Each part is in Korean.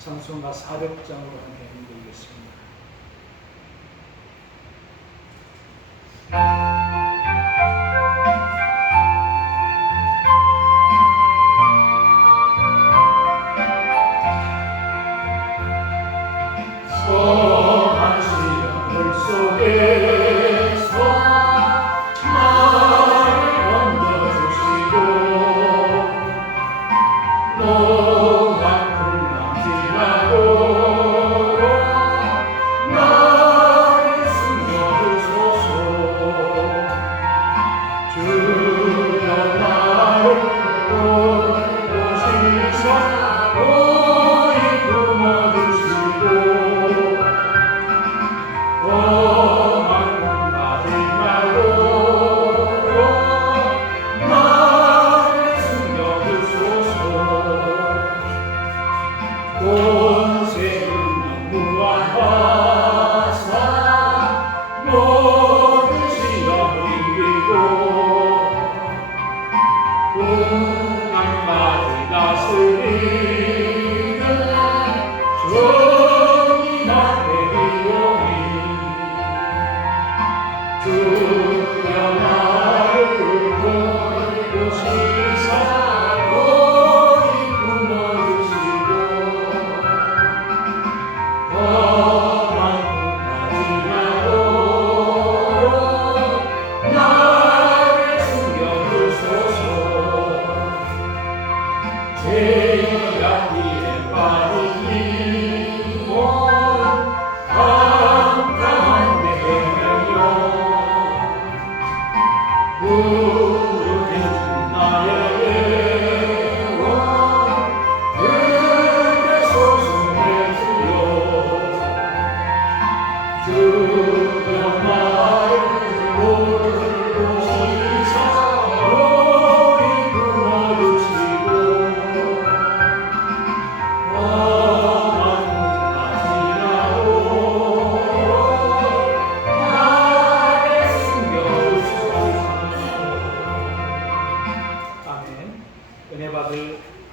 찬송가 400장으로 함께 읽겠습니다.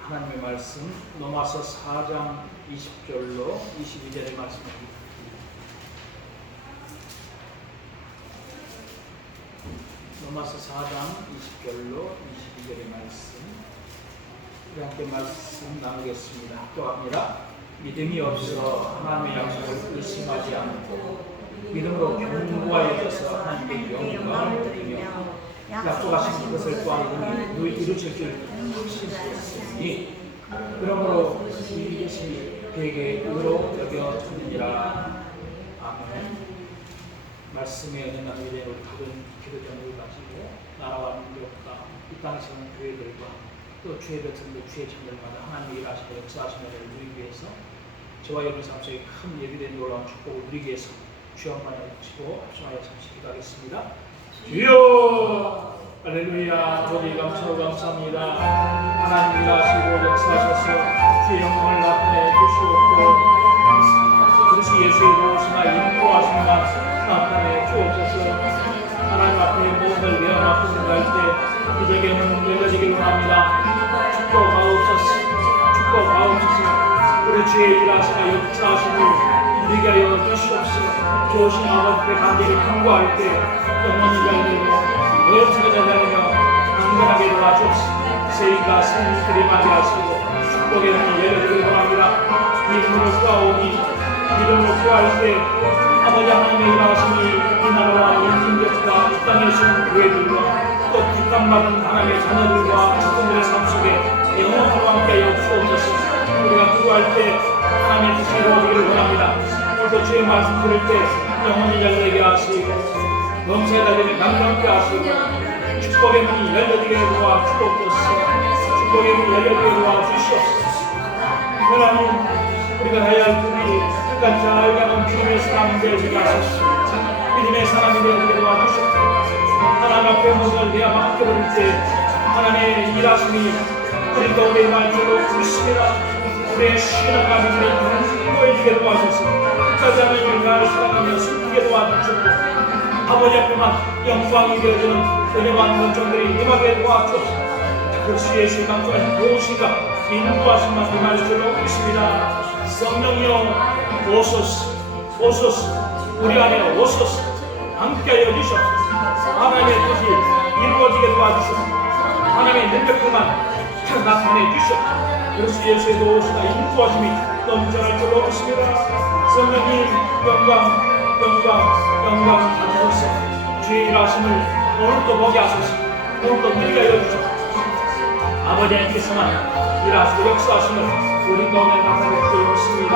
하나님의 말씀 로마서 4장 20절로 22절의 말씀입니다. 로마서 4장 20절로 22절의 말씀 우리 함께 말씀 나누겠습니다. 합독합니다. 믿음이 없어 하나님의 약속을 의심하지 않고 믿음으로 견고하여져서 하나님께 영광을 드리며 약속하신 것을 또한 이루실 줄 확신하였으니 그러므로 이것이 그에게 의로 여겨졌느니라. 아멘. 말씀에 은혜가 우리 각은 기도자를 가지고 나라와 민족과 이 땅에 사는 교회들과 또 주의 백성들 주의 자녀들마다 하나님의 일하시고 역사하시는 일을 누리기 위해서 저와 여러분 삶 속에 큰 예비된 놀라운 축복을 누리기 위해서 주여 한번 해주시고 합심하여 잠시 기도하겠습니다. 주여 할렐루야. 아버지 감사하고 감사합니다. 하나님 일하시고 역사하셔서 주의 영광을 나타내 주시옵고 그리스도 예수의 도우시나 인도하시나 나타내 주옵소서. 하나님 앞에 무엇을 내어놓고 생각할 때 이제게 문 열려지기를 원합니다. 축복하옵소서. 축복하옵소서. 우리 주의 일하시나 역사하시니 우리가 하여 주시옵소서. 좋으신 아버지의 관계를 통과할 때 영원히 열리고 어떻게 전하며 강건하게 돌아주옵소서. 세인과 성인들이 맞이하시고 축복의 문을 열려드리기 원합니다. 믿음으로 구하오니 믿음으로 구할 때 아버지 하나님의 일하시니 이 나라와 민족과 이 땅에 있는 교회들과 또 국감받은 하나님의 자녀들과 직분들의 삶 속에 영원토록 함께하여 주옵소서. 우리가 구할 때 하나님의 뜻이 이루어지기를 원합니다. 오늘도 주의 말씀 들을 때 영원히 열리게 하시고 넘쳐야 되는 강력하게 하시고 축복의 문이 열려지게 도와 주옵소서. 축복의 문이 열려지게 도와 주시옵소서. 하나님 우리가 해야 할 일이 끝까지 잘 가는 믿음의 사람이 되게 하소서. 믿음의 사람이 되게 도와 주시옵소서. 하나님 앞에 모든 내 마음 맡겨버릴 때 하나님의 일하심이 그러니까 우리의 말대로 부르십니다. 우리의 신앙과 믿음이 보여지게 도와주소서. 끝까지 하나님을 나를 사랑하며 숨기게 도와주시옵소서. 아버지 앞에만 영광이 되어주는 은혜와 은총들이 임하게 도와주옵소서. 그리스도 예수의 강조한 무엇인가 인도하심만 임할 줄로 믿습니다. 성령이여 오소서, 오소서, 우리 안에 오소서, 함께하여 주시옵소서. 하나님의 뜻이 이루어지게 도와주시옵소서. 하나님의 능력만 나타내 주시옵소서. 그리스도 예수의 도우시가 인도하심이 넘쳐날 줄로 믿습니다. 성령님 영광, 영광, 영광 받으소서. 주의 일하심을 오늘도 보게 하소서. 오늘도 누리게 하여 주소서. 아버지 하나님께서만 일하시고 역사하심을 우리 가운데 나타낼 줄 믿습니다.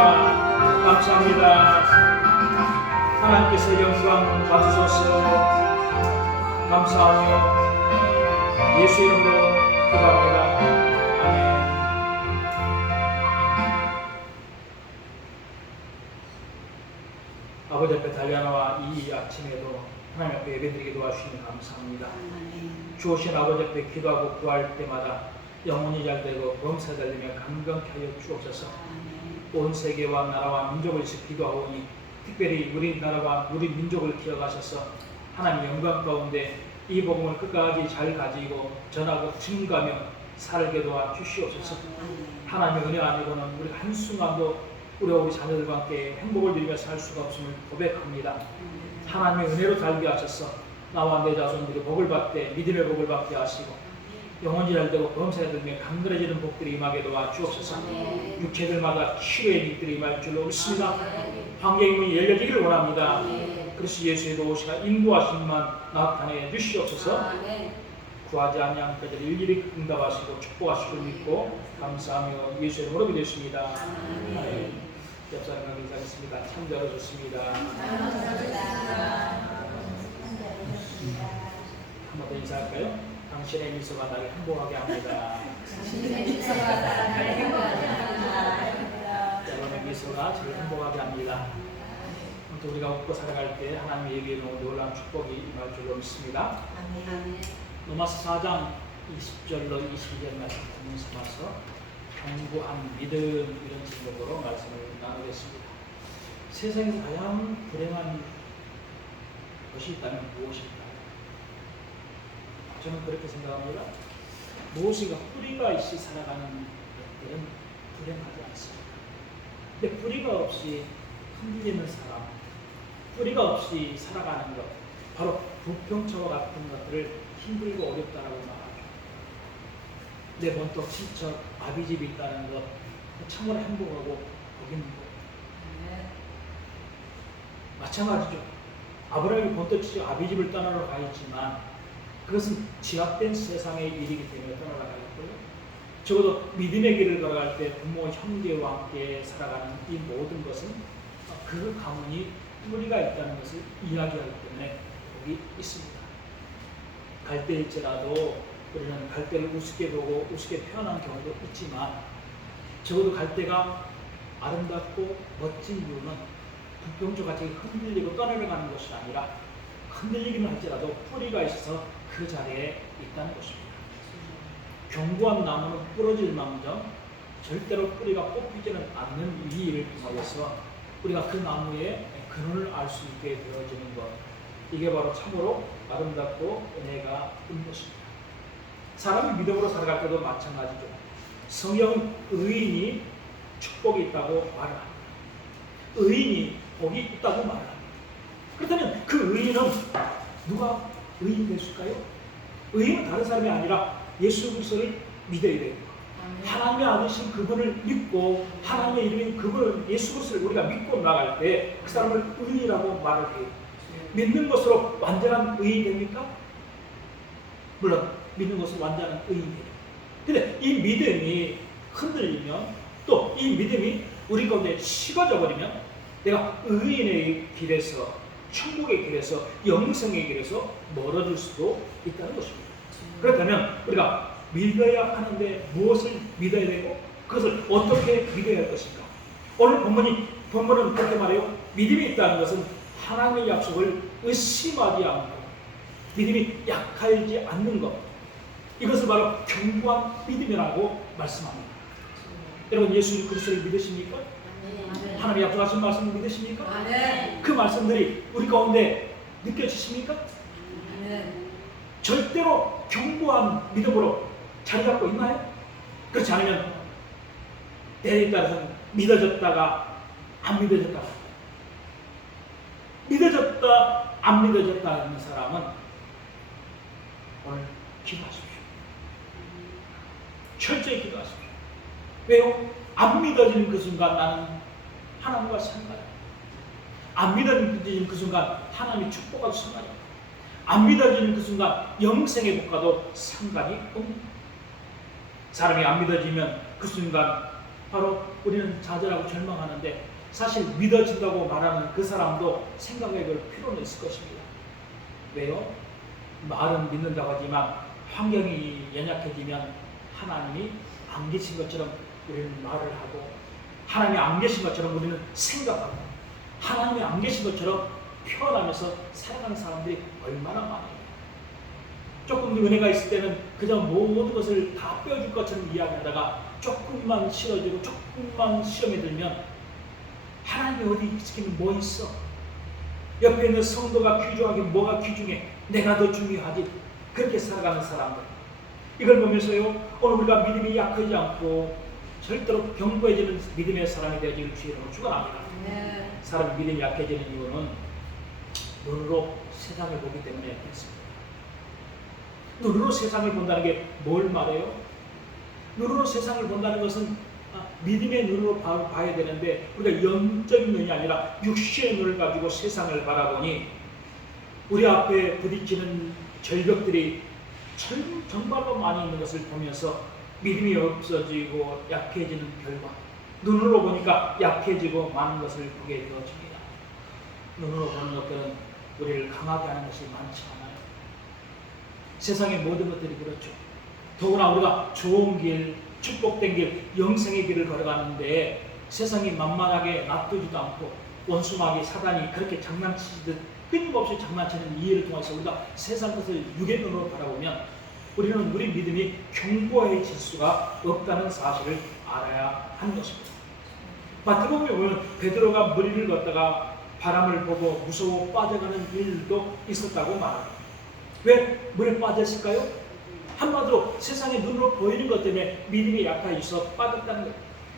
감사합니다. 하나님께서 영광 받으소서. 감사하며 예수 이름으로 기도합니다. 아멘. 아버지 앞에 달려나와 이 아침에도 하나님 앞에 예배드리게 도와주시니 감사합니다. 주오신 아버지 앞에 기도하고 구할 때마다 영혼이 잘되고 범사 달리며 감격케 하여 주옵소서. 온 세계와 나라와 민족을 위해서 기도하오니 특별히 우리나라와 우리 민족을 기억하셔서 하나님 영광 가운데 이 복음을 끝까지 잘 가지고 전하고 증거하며 살게 도와 주시옵소서. 하나님의 은혜 아니고는 우리 한순간도 우리 자녀들과 함께 행복을 누리며 살 수가 없음을 고백합니다. 하나님의 은혜로 살게 하셔서 나와 내 자손들이 복을 받되 믿음의 복을 받게 하시고 영혼이 잘되고 범사에 들며 강건해지는 복들이 임하게 도와 주옵소서. 육체들마다 치료의 빛들이 임할 줄로 믿습니다. 환경의 문이 열려지기를 원합니다. 그리스도 예수의 도우시가 인도하심만 나타내 주시옵소서. 구하지 아니한 그들을 일일이 응답하시고 축복하실 줄 믿고 감사하며 예수의 이름으로 기도했습니다. 옆 사람과 인사하겠습니다. 참 잘하셨습니다. 한 번 더 인사할까요? 당신의 미소가 나를 행복하게 합니다. 여러분의 미소가 저를 행복하게 합니다. 우리가 웃고 살아갈 때 하나님의 얘기로 놀라운 축복이 임할 줄로 믿습니다. 로마서 4장 20절로 22절 말씀 삼아서 견고한 믿음 이런 제목으로 말씀을 나누겠습니다. 세상에서 가장 불행한 것이 있다면 무엇일까요? 저는 그렇게 생각합니다. 무엇인가 뿌리가 있이 살아가는 것들은 불행하지 않습니다. 근데 뿌리가 없이 흔들리는 사람, 뿌리가 없이 살아가는 것, 바로 부평초와 같은 것들을 힘들고 어렵다라고 말하죠. 내 번쩍 친척, 아비집이 있다는 것, 참으로 행복하고 복인 것. 마찬가지죠. 아브라함이 번쩍 친척, 아비집을 떠나러 가 있지만 그것은 지압된 세상의 일이기 때문에 떠나러 가겠고요. 적어도 믿음의 길을 걸어갈 때 부모, 형제와 함께 살아가는 이 모든 것은 그 가문이 뿌리가 있다는 것을 이야기하기 때문에 복이 있습니다. 갈대일지라도 우리는 갈대를 우습게 보고 우습게 표현한 경우도 있지만 적어도 갈대가 아름답고 멋진 이유는 부평초같이 흔들리고 떠내려가는 것이 아니라 흔들리기는 할지라도 뿌리가 있어서 그 자리에 있다는 것입니다. 견고한 나무는 부러질 망정 절대로 뿌리가 뽑히지는 않는 이 일을 통하여서 우리가 그 나무의 근원을 알 수 있게 되어지는 것, 이게 바로 참으로 아름답고 은혜가 있는 것입니다. 사람이 믿음으로 살아갈 때도 마찬가지죠. 성경은 의인이 축복이 있다고 말을 합니다. 의인이 복이 있다고 말을 합니다. 그렇다면 그 의인은 누가 의인이 됐을까요? 의인은 다른 사람이 아니라 예수 그리스도를 믿어야 됩니다. 하나님의 아들이신 그분을 믿고 하나님의 이름인 그분을 예수 그리스도를 우리가 믿고 나갈 때 그 사람을 의인이라고 말을 해요. 믿는 것으로 완전한 의인이 됩니까? 물론 믿는 것으로 완전한 의인이 돼요. 근데 이 믿음이 흔들리면 또 이 믿음이 우리 가운데 식어져 버리면 내가 의인의 길에서 천국의 길에서 영생의 길에서 멀어질 수도 있다는 것입니다. 그렇다면 우리가 믿어야 하는데 무엇을 믿어야 되고 그것을 어떻게 믿어야 할 것인가? 오늘 본문은 그렇게 말해요. 믿음이 있다는 것은 하나님의 약속을 의심하지 않고 믿음이 약하지 않는 것, 이것을 바로 견고한 믿음이라고 말씀합니다. 여러분 예수 그리스도를 믿으십니까? 하나님의 약속하신 말씀을 믿으십니까? 그 말씀들이 우리 가운데 느껴지십니까? 절대로 견고한 믿음으로 자리 잡고 있나요? 그렇지 않으면 때에 따라서는 믿어졌다가 안 믿어졌다가, 믿어졌다 안 믿어졌다 하는 사람은 오늘 기도하십시오. 철저히 기도하십시오. 왜요? 안 믿어지는 그 순간 나는 하나님과 상관이야. 안 믿어지는 그 순간 하나님의 축복과도 상관이야. 안 믿어지는 그 순간 영생의 복과도 상관이 없는. 사람이 안 믿어지면 그 순간 바로 우리는 좌절하고 절망하는데, 사실 믿어진다고 말하는 그 사람도 생각해 볼 필요는 있을 것입니다. 왜요? 말은 믿는다고 하지만 환경이 연약해지면 하나님이 안 계신 것처럼 우리는 말을 하고, 하나님이 안 계신 것처럼 우리는 생각하고, 하나님이 안 계신 것처럼 표현하면서 살아가는 사람들이 얼마나 많아요. 조금 은혜가 있을 때는 그저 모든 것을 다 빼어줄 것처럼 이야기하다가 조금만 싫어지고 조금만 시험에 들면 하나님이 어디 지키면 뭐 있어? 옆에 있는 성도가 귀중하긴 뭐가 귀중해? 내가 더 중요하지. 그렇게 살아가는 사람들, 이걸 보면서요, 오늘 우리가 믿음이 약하지 않고 절대로 견고해지는 믿음의 사람이 되어질 주의로 축원합니다. 사람이 믿음이 약해지는 이유는 눈으로 세상을 보기 때문에 그렇습니다. 눈으로 세상을 본다는 게 뭘 말해요? 눈으로 세상을 본다는 것은 믿음의 눈으로 봐야 되는데, 우리가 영적인 눈이 아니라 육신의 눈을 가지고 세상을 바라보니 우리 앞에 부딪히는 절벽들이 정말로 많이 있는 것을 보면서 믿음이 없어지고 약해지는 결과, 눈으로 보니까 약해지고 많은 것을 보게 되어집니다. 눈으로 보는 것들은 우리를 강하게 하는 것이 많지 않아요. 세상의 모든 것들이 그렇죠. 더구나 우리가 좋은 길, 축복된 길, 영생의 길을 걸어가는데 세상이 만만하게 놔두지도 않고 원수마귀 사단이 그렇게 장난치듯 끊임없이 장난치는 이해를 통해서 우리가 세상 것을 육의 눈으로 바라보면 우리는 우리 믿음이 견고해질 수가 없다는 사실을 알아야 하는 것입니다. 마태복음에 보면 베드로가 무리를 걷다가 바람을 보고 무서워 빠져가는 일도 있었다고 말합니다. 왜 물에 빠졌을까요? 한마디로 세상의 눈으로 보이는 것 때문에 믿음이 약해져서 빠졌다는 거예요.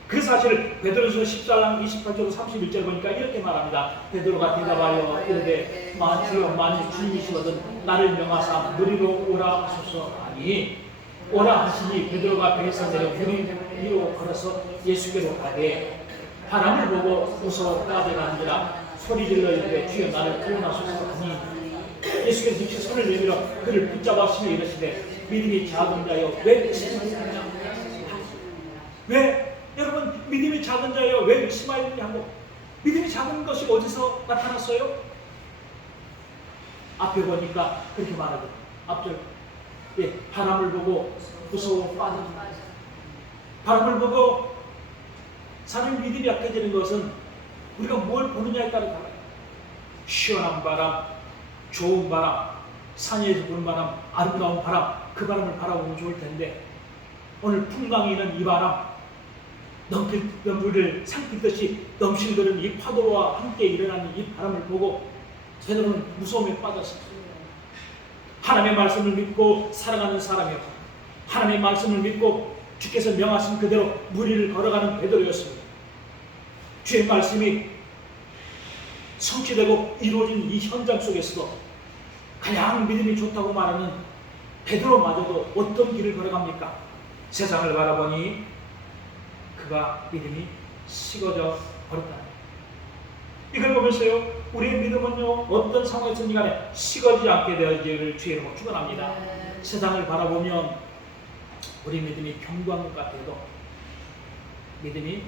그 사실을 베드로서 14장 28절 31절 보니까 이렇게 말합니다. 베드로가 대답하여 이르되 주여 만일 주님이시거든 나를 명하사 무리로 오라 하소서 하니, 오라 하시니 베드로가 배에서 내려 물 위로 걸어서 예수께로 가되 바람을 보고 무서워 빠져가는지라 소리질러 이르되 주여 나를 구원하소서 하니, 예수께서 즉시 손을 내밀어 그를 붙잡으시며 이르시되 믿음이 작은 자여 왜 의심하였느냐. 왜 여러분 믿음이 작은 자여 왜 의심하였느냐고. 믿음이 작은 것이 어디서 나타났어요? 앞에 보니까 그렇게 말하거든요. 앞절 바람을 보고 무서워 빠진다. 바람을 보고 사람의 믿음이 약해지는 것은 우리가 뭘 보느냐에 따라 달라요. 시원한 바람, 좋은 바람, 산에서 부는 바람, 아름다운 바람, 그 바람을 바라보면 좋을 텐데 오늘 풍광이는 이 바람, 넘칠 물을 삼키듯이 넘실거리는 이 파도와 함께 일어나는 이 바람을 보고 베드로는 무서움에 빠졌습니다. 하나님의 말씀을 믿고 살아가는 사람이었고, 하나님의 말씀을 믿고 주께서 명하신 그대로 무리를 걸어가는 베드로였습니다. 주의 말씀이 성취되고 이루어진 이 현장 속에서도 가장 믿음이 좋다고 말하는 베드로마저도 어떤 길을 걸어갑니까? 세상을 바라보니 그가 믿음이 식어져 버렸다. 이걸 보면서요, 우리의 믿음은요 어떤 상황에서든 간에 식어지지 않게 되어지기를 주의 이름으로 축원합니다. 세상을 바라보면 우리 믿음이 견고한 것 같아도 믿음이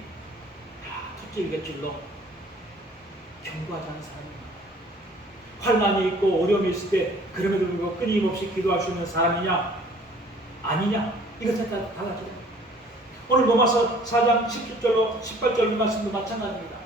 톱질개줄로 견고하지 않은 사람입니다. 환난이 있고 어려움이 있을 때 그럼에도 불구하고 끊임없이 기도할 수 있는 사람이냐 아니냐, 이것은 다 달라져요. 오늘 로마서 4장 17절로 18절 말씀도 마찬가지입니다.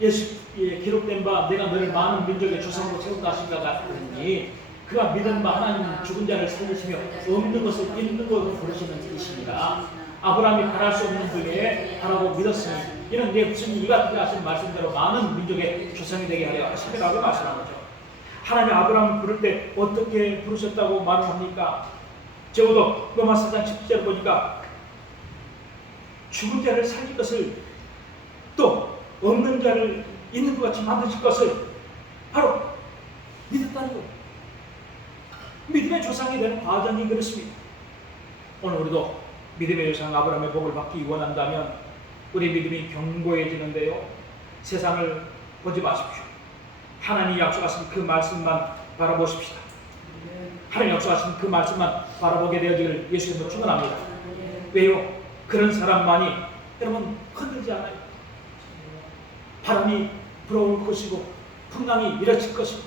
예수의 기록된 바 내가 너를 많은 민족의 조상으로 세운다 하신가 같으니 그가 믿은 바 하나님 죽은 자를 살리시며 없는 것을 있는 것으로 부르시는 이십니다. 아브라함이 바랄 수 없는 중에 바라고 믿었으니 이는 내 무슨 이 같은 하신 말씀대로 많은 민족의 조상이 되게 하려 하심이라고 말씀하는 거죠. 하나님 아브라함을 부를 때 어떻게 부르셨다고 말을 합니까? 적어도 로마 4장 17절 보니까 죽은 자를 살릴 것을, 또 없는 자를 있는 것 같이 만드실 것을 바로 믿었다는 거예요. 믿음의 조상이 되는 과정이 그렇습니다. 오늘 우리도 믿음의 조상 아브라함의 복을 받기 원한다면 우리 믿음이 견고해지는데요, 세상을 보지 마십시오. 하나님이 약속하신 그 말씀만 바라보십시다. 하나님 약속하신 그 말씀만 바라보게 되어지기를 예수님으로 축원합니다. 왜요? 그런 사람만이 여러분 흔들지 않아요. 바람이 불어올 것이고 풍랑이 밀어칠 것이고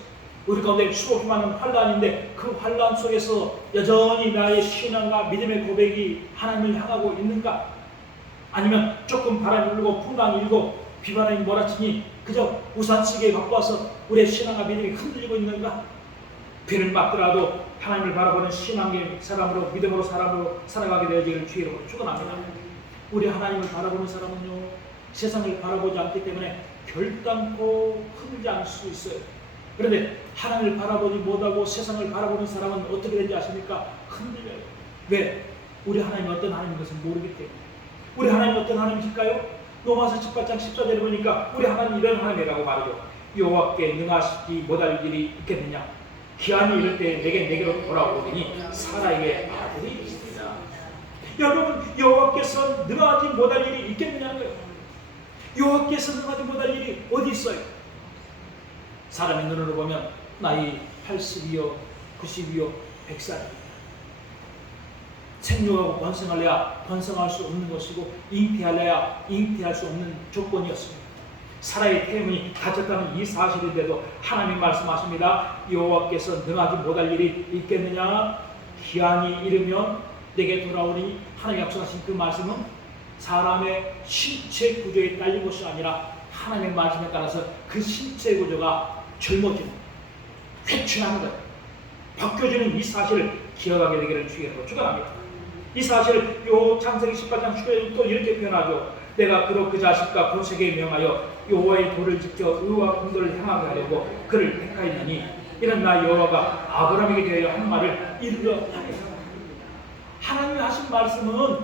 우리 가운데 수없이 많은 환란인데 그 환란 속에서 여전히 나의 신앙과 믿음의 고백이 하나님을 향하고 있는가? 아니면 조금 바람이 불고 풍랑이 일고 비바람이 몰아치니 그저 우산 쓰기에 바빠서 우리의 신앙과 믿음이 흔들리고 있는가? 비를 맞더라도 하나님을 바라보는 신앙의 사람으로, 믿음으로 사람으로 살아가게 되어지기를 주의 이름으로 축원합니다. 우리 하나님을 바라보는 사람은요, 세상을 바라보지 않기 때문에 결단코 흔들지 않을 수 있어요. 그런데 하나님을 바라보지 못하고 세상을 바라보는 사람은 어떻게 되는지 아십니까? 흔들려요. 왜? 우리 하나님이 어떤 하나님인 것을 모르기 때문에. 우리 하나님이 어떤 하나님이실까요? 로마서 18장 14절에 보니까 우리 하나님 이런 하나님이라고 말하죠. 여호와께 능하시지 못할 일이 있겠느냐? 기한이 이를 때 내게로 돌아오더니 사라에게 아들이 있습니다. 여러분, 여호와께서 능하지 못할 일이 있겠느냐는 거예요. 여호와께서 능하지 못할 일이 어디 있어요? 사람의 눈으로 보면 나이 80이요 90이요 100살입니다. 생육하고 번성할래야 번성할 수 없는 것이고 잉태할래야 잉태할 수 없는 조건이었습니다. 사라의 태음이 닫혔다는 이 사실인데도 하나님 말씀하십니다. 여호와께서 능하지 못할 일이 있겠느냐? 기한이 이르면 내게 돌아오니. 하나님 약속하신 그 말씀은 사람의 신체 구조에 딸린 것이 아니라 하나님의 말씀에 따라서 그 신체 구조가 젊어지는, 회춘하는 것, 바뀌어지는 이 사실을 기억하게 되기를 주의로 축원합니다. 이 사실을 요 창세기 18장 10절에 또 이렇게 표현하죠. 내가 그로 그 자식과 본세계에 명하여 여호와의 도를 지켜 의와 공도를 행하게 하려고 그를 택하였느니 이는 나 여호와가 아브라함에게 대하여 한 말을 이루려 함이라. 하나님이 하신 말씀은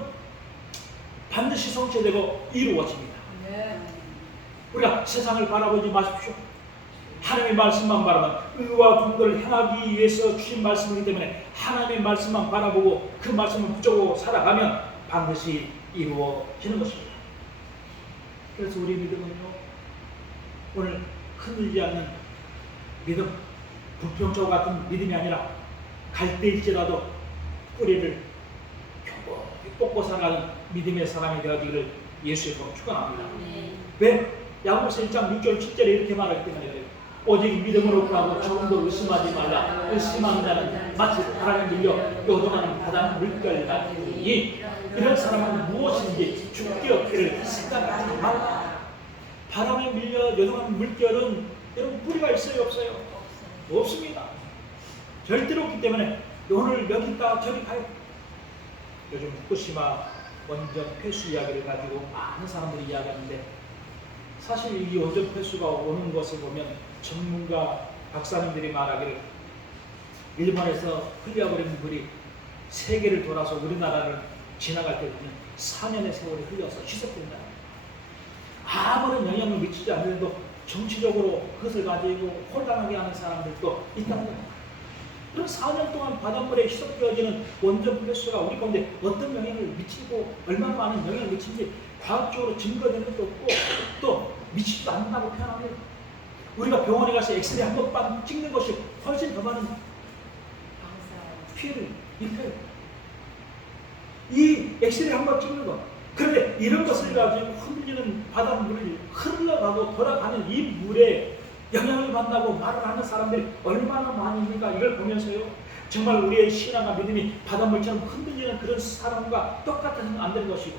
반드시 성취되고 이루어집니다. 우리가 세상을 바라보지 마십시오. 하나님의 말씀만 바라보면 의와 공도를 행하기 위해서 주신 말씀이기 때문에 하나님의 말씀만 바라보고 그 말씀을 붙잡고 살아가면 반드시 이루어지는 것입니다. 그래서 우리 믿음은요, 오늘 흔들리지 않는 믿음, 불평초 같은 믿음이 아니라 갈대일지라도 뿌리를 견고히 뻗고 살아가는 믿음의 사람이 되어지기를 예수의 이름으로 축원합니다. 왜? 야고보서 1장 6절 7절에 이렇게 말하기 때문에 그래요. 오직 믿음으로 구하고 조금도 의심하지 말라. 의심하는 자는 마치 바람에 밀려 요동하는 바다 물결 같으니 이런 사람은 무엇인지 죽기 없기를 생각하지 말라. 바람에 밀려 요동하는 물결은 여러분 뿌리가 있어요, 없어요? 없습니다. 절대로 없기 때문에 오늘 여기 있다 저기 가요. 요즘 후쿠시마 원전 폐수 이야기를 가지고 많은 사람들이 이야기하는데 사실 이 원전 폐수가 오는 것을 보면 전문가 박사님들이 말하기를 일본에서 흘려버린 물이 세계를 돌아서 우리나라를 지나갈 때 보면 4년의 세월이 흘려서 희석된다. 아무런 영향을 미치지 않는데도 정치적으로 그것을 가지고 혼란하게 하는 사람들도 있다는 거예요. 그럼 4년 동안 바닷물에 희석되어지는 원전 폐수가 우리 가운데 어떤 영향을 미치고 얼마나 많은 영향을 미치는지 과학적으로 증거된 것도 없고 또 미치지도 않는다고 표현합니다. 우리가 병원에 가서 엑스레이 한 번 찍는 것이 훨씬 더 많은 피해를 입혀요. 이 엑스레이 한 번 찍는 것. 그런데 이런 것을 가지고 흔들리는 바닷물을 흘러가고 돌아가는 이 물에 영향을 받는다고 말을 하는 사람들이 얼마나 많으니까 이걸 보면서요. 정말 우리의 신앙과 믿음이 바닷물처럼 흔들리는 그런 사람과 똑같아서는 안 되는 것이고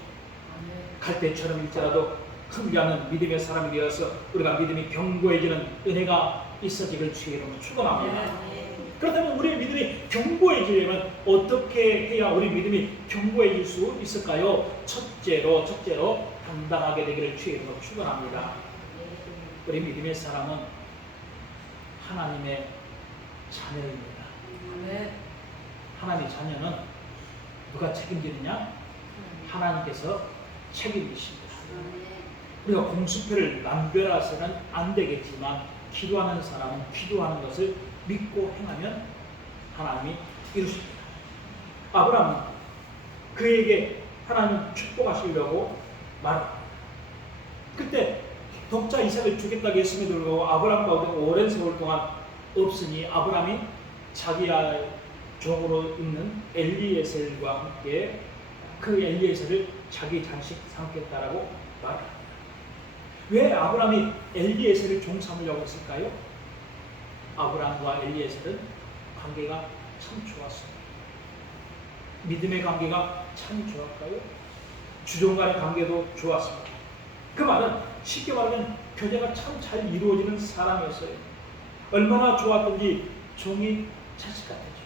갈대처럼 일지라도 흔들리지 않는 믿음의 사람이 되어서 우리가 믿음이 견고해지는 은혜가 있어지길 주의 이름으로 축원합니다. 그렇다면 우리의 믿음이 견고해지려면 어떻게 해야 우리 믿음이 견고해질 수 있을까요? 첫째로 당당하게 되기를 주의 이름으로 축원합니다. 우리 믿음의 사람은 하나님의 자녀입니다. 하나님의 자녀는 누가 책임지느냐? 하나님께서 책임이십니다. 우리가 공수표를 남별해서는 안 되겠지만 기도하는 사람은 기도하는 것을 믿고 행하면 하나님이 이루십니다. 아브라함은 그에게 하나님은 축복하시려고 말합니다. 그때 독자 이삭을 주겠다고 했음에도 불구하고 아브라함 가운데 오랜 세월 동안 없으니 아브라함이 자기의 종으로 있는 엘리에셀과 함께 그 엘리에셀을 자기 장식 삼겠다라고 말합니다. 왜 아브라함이 엘리에셀을 종 삼으려고 했을까요? 아브라함과 엘리에셀은 관계가 참 좋았습니다. 믿음의 관계가 참 좋았까요? 주종 간의 관계도 좋았습니다. 그 말은 쉽게 말하면 교제가 참 잘 이루어지는 사람이었어요. 얼마나 좋았던지 종이 자식 같았죠.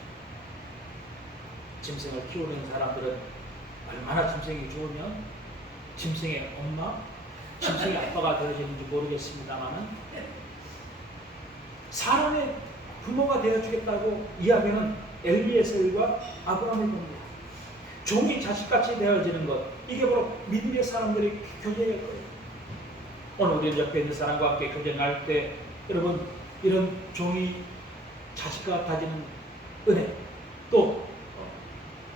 짐승을 키우는 사람들은 얼마나 짐승이 좋으면 짐승의 엄마, 짐승의 아빠가 되어지는지 모르겠습니다만 사람의 부모가 되어주겠다고 이야기하는 엘리에셀과 아브라함의 관계, 종이 자식같이 되어지는 것, 이게 바로 믿음의 사람들의 교제의 거예요. 오늘 우리 옆에 있는 사람과 함께 교제할 때 여러분 이런 종이 자식과 같아지는 은혜, 또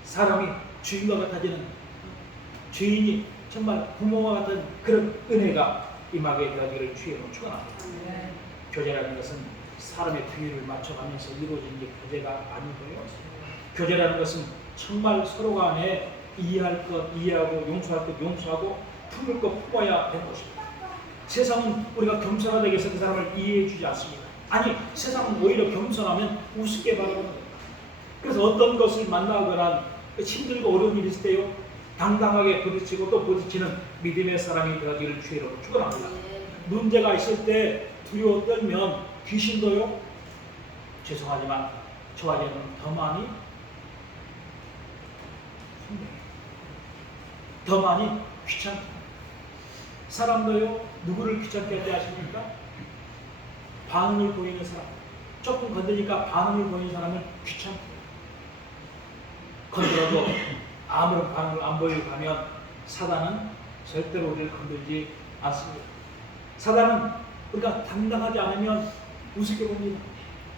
사람이 주인과 같아지는 주인이 정말 부모와 같은 그런 은혜가 임하게 되어지기를 주의 이름으로 축원합니다. 교제라는 것은 사람의 부위를 맞춰가면서 이루어지는 게 교제가 아니고요. 교제라는 것은 정말 서로 간에 이해할 것 이해하고 용서할 것 용서하고 품을 것 품어야 되는 것입니다. 세상은 우리가 겸손하다고 해서 그 사람을 이해해 주지 않습니다. 아니, 세상은 오히려 겸손하면 우습게 바라보는 겁니다. 그래서 어떤 것을 만나거나 힘들고 어려운 일이 있을 때요, 당당하게 부딪히고 또 부딪히는 믿음의 사람이 되어지기를 주의 이름으로 축원합니다. 문제가 있을 때 두려워 떨면 귀신도요, 죄송하지만 저에게는 더 많이 귀찮다. 사람도요, 누구를 귀찮게 할지 아십니까? 반응을 보이는 사람. 조금 건드니까 반응을 보이는 사람을 귀찮게. 건드려도 아무런 반응을 안 보이고 가면 사단은 절대로 우리를 건들지 않습니다. 사단은 우리가 당당하지 않으면 우습게 봅니다.